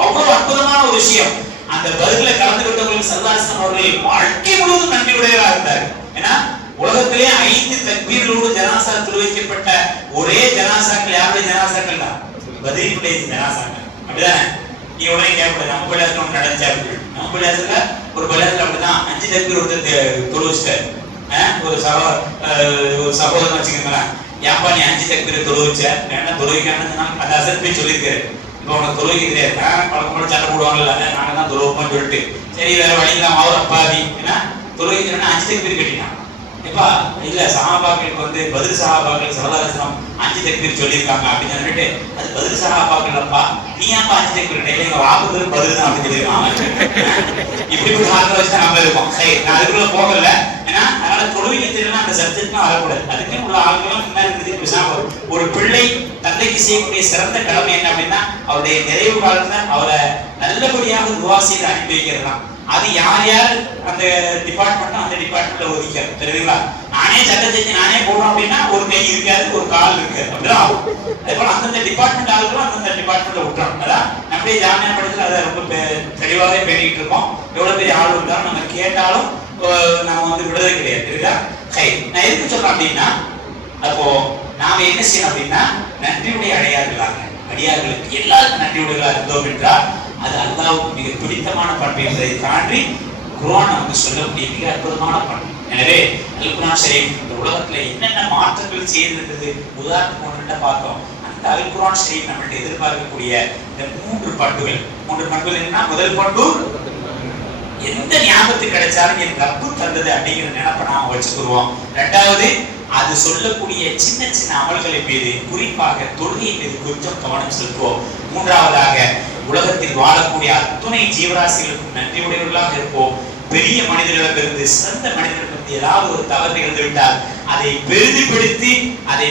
அவ்வளவு அற்புதமான ஒரு விஷயம். அந்த பதில கலந்து கொண்டவர்கள் ஸல்லல்லாஹு அவர்கள் வாழ்க்கை முழுவதும் நன்றியுடையவராக இருந்தார். ஏன்னா உலகத்திலே 5 தக்பீர்களோடு ஜனாசா தொழுவிக்கப்பட்ட ஒரே ஜனாசாக்கள் யாருடைய ஜனாசாக்கள் தான்? பதிலுடைய ஜனாசாக்கள். அப்படிதானே? நீ உடனே கேட்கக்கூடாது, நம்ம பள்ளியாசத்துல ஒன்று நடந்துச்சா அப்படி. நம்ம பள்ளியாசத்துல ஒரு பள்ளியாசத்துல அப்படிதான் 5 தக்பீர் ஒருத்தர் தொழுவிச்சிட்டாரு. ஒரு சகோதரன் வச்சுக்கோங்களேன், ஏன்பா நீ 5 தக்பீரை தொழுவிச்ச? ஏன்னா தொழுவிக்கான்னு அந்த அசத் போய் சொல்லியிருக்காரு. இப்போ உனக்கு தொழுவிக்க தெரியாது, பழக்கம் சண்டை போடுவாங்கல்ல, நாங்க தான் தொழுவோம்னு சொல்லிட்டு சரி வேற வழிக்கலாம் அவர் அப்பாதி ஏன்னா தொழுவிக்கணும்னா 5 தக்பீர் கட்டினான். இப்ப இல்ல சஹாபாக்களுக்கு வந்து பதில் சஹாபாக்கள் ஸல்லல்லாஹு அலைஹி வஸல்லம் 5 தக்பீர் சொல்லியிருக்காங்க அப்படின்னு சொல்லிட்டு அது பதில் சஹாபாக்கள் அப்பா நீ ஏன்பா 5 தக்பீர் கட்டல? எங்க வாபுக்கு பதில் தான் அப்படின்னு சொல்லியிருக்காங்க. இப்படிப்பட்ட ஆட்களை வச்சு நம்ம இருக்கோம். சரி, நான் அதுக்குள்ள போகல. ஏன்னா அதனால தொழுவிக்க தெரியலன்னா அந்த சப்ஜெக்ட்லாம் வரக்கூடாது. அதுக்குன்னு உள்ள ஆட்களும் முன்னாடி ஒரு பிள்ளை தந்தைக்கு செய்யக்கூடிய சிறந்த கடமை என்ன அப்படின்னா அவருடைய நிறைவு காலத்துல அவரை நல்லபடியாக துவா செய்து அனுப்பி வைக்கிறது தான். அது யார் யார் அந்த டிபார்ட்மெண்ட் அந்த டிபார்ட்மெண்ட்ல ஒதுக்கிறது தெரியுங்களா? நானே சட்டம் செஞ்சு நானே போடுறோம் அப்படின்னா ஒரு கை இருக்காது, ஒரு கால் இருக்காது. அப்படிதான் அதே போல அந்தந்த டிபார்ட்மெண்ட் ஆளுகளும் அந்தந்த டிபார்ட்மெண்ட்ல விட்டுறோம். அதான் நம்முடைய ஜாமியா படத்துல அதை ரொம்ப தெளிவாகவே பேணிட்டு இருக்கோம். எவ்வளவு பெரிய ஆள் இருந்தாலும் நம்ம கேட்டாலும் நம்ம வந்து விடுறது கிடையாது. தெரியுதா? சரி, நான் எதுக்கு சொல்றேன் அப்படின்னா அப்போ நாம என்ன செய்யணும் அப்படின்னா நன்றியுடைய அடியார்களுக்கு எல்லாருக்கும் நன்றியுடையவர்களாக இருந்தோம் என்றால் அது அல்லாஹ்வுக்கு மிக பிடித்தமான பண்பு என்பதை தாண்டி குர்ஆன் நமக்கு சொல்லக்கூடிய மிக அற்புதமான பண்பு. எனவே அல் குர்ஆன் ஷரீஃப் இந்த உலகத்துல என்னென்ன மாற்றங்கள் செய்திருக்கிறது உதாரணத்துக்கு ஒன்றுட்ட பார்த்தோம். அந்த அல் குர்ஆன் ஷரீஃப் நம்மள்ட்ட எதிர்பார்க்கக்கூடிய இந்த 3 பண்புகள் என்னன்னா, முதல் பண்பு எந்த ஞாபகத்துக்கு கிடைச்சாலும் என் ரப்பு தந்தது அப்படிங்கிற நினைப்பை நாம வச்சுக்குருவோம். ரெண்டாவது அது சொல்லக்கூடிய சின்ன சின்ன அமல்களை மீது குறிப்பாக தொழுகை மீது கொஞ்சம் கவனம் செலுத்துவோம். மூன்றாவதாக உலகத்தில் வாழக்கூடிய அத்துணை ஜீவராசிகளுக்கும் நன்றி உடையவர்களாக இருப்போம். பெரிய மனிதர்களிடமிருந்து சிறந்த மனிதர்களிடமிருந்து ஏதாவது ஒரு தவறு நிகழ்ந்து விட்டால் அதை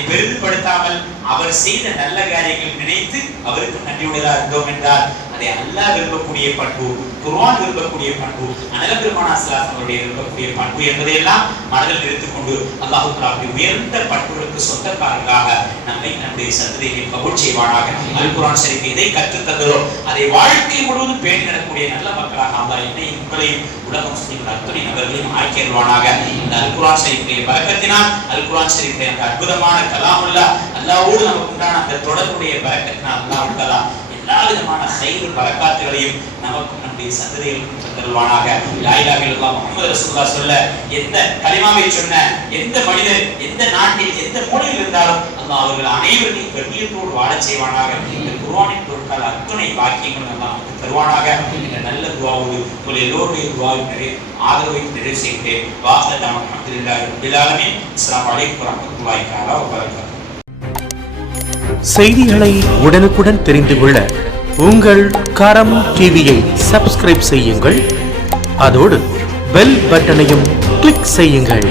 பெரிதுபடுத்தாமல் அவர் செய்த நல்ல காரியங்கள் நினைத்து அவருக்கு நன்றியுடையதாக இருந்தோம் என்றால் அதை அல்லாஹ் விரும்பக்கூடிய பண்பு, குர்ஆன் விரும்பக்கூடிய பண்பு, அனல் பெருமானார் ஸல்லல்லாஹு அலைஹி விரும்பக்கூடிய பண்பு என்பதையெல்லாம் மனதில் நிறுத்திக் கொண்டு அல்லாஹ் தஆலா அப்படி உயர்ந்த பண்புகளுக்கு சொந்தக்காரர்களாக நம்மை நம்முடைய சந்ததியை கபூல் செய்வானாக. அல் குர்ஆன் ஷரீஃப் எதை கற்றுத் தந்ததோ அதை வாழ்க்கை முழுவதும் பேணி நடக்கக்கூடிய நல்ல மக்களாக அல்லாஹ் என்னையும் உங்களையும் உலக முஸ்லிம்கள் அத்துணை நபர்களையும் ஆக்கிடுவானாக. இந்த அல் குர்ஆன் ஷரீஃபுடைய பரக்கத்தினால் அல் குர்ஆன் ஷரீஃபுடைய அந்த அற்புதமான கலாமுல்லாஹ் அல்லாஹ்வோடு நமக்கு உண்டான அந்த தொடர்புடைய பரக்கத்தினால் அல்லாஹ் தஆலா எல்லா விதமான கைது பரக்காத்துகளையும் நமக்கும் நம்முடைய சந்ததிகளுக்கும் தந்தருவானாக. லா இலாஹ இல்லல்லாஹ் முஹம்மது ரசூலுல்லாஹ் சொல்ல எந்த கலிமாவை சொன்ன எந்த மனிதர் எந்த நாட்டில் எந்த மூலையில் இருந்தாலும் அல்லாஹ் அவர்கள் அனைவரையும் கண்ணியத்தோடு வாழச் செய்வானாக. இந்த குர்ஆனின் பொருட்கள் அத்துணை பாக்கியங்கள் அல்லாஹ் நமக்கு தருவானாக. இந்த நல்ல துஆவோடு உங்கள் எல்லோருடைய துஆவை ஆதரவை நிறைவு செய்கிறேன். வாஹ்த தஆலா அல்ஹம்துலில்லாஹி ரப்பில் ஆலமீன். அஸ்ஸலாமு அலைக்கும் வரஹ்மத்துல்லாஹி தஆலா வபரகாத்துஹு. செய்திகளை உடனுக்குடன் தெரிந்து கொள்ள உங்கள் கரம் டிவியை சப்ஸ்கிரைப் செய்யுங்கள். அதோடு பெல் பட்டனையும் கிளிக் செய்யுங்கள்.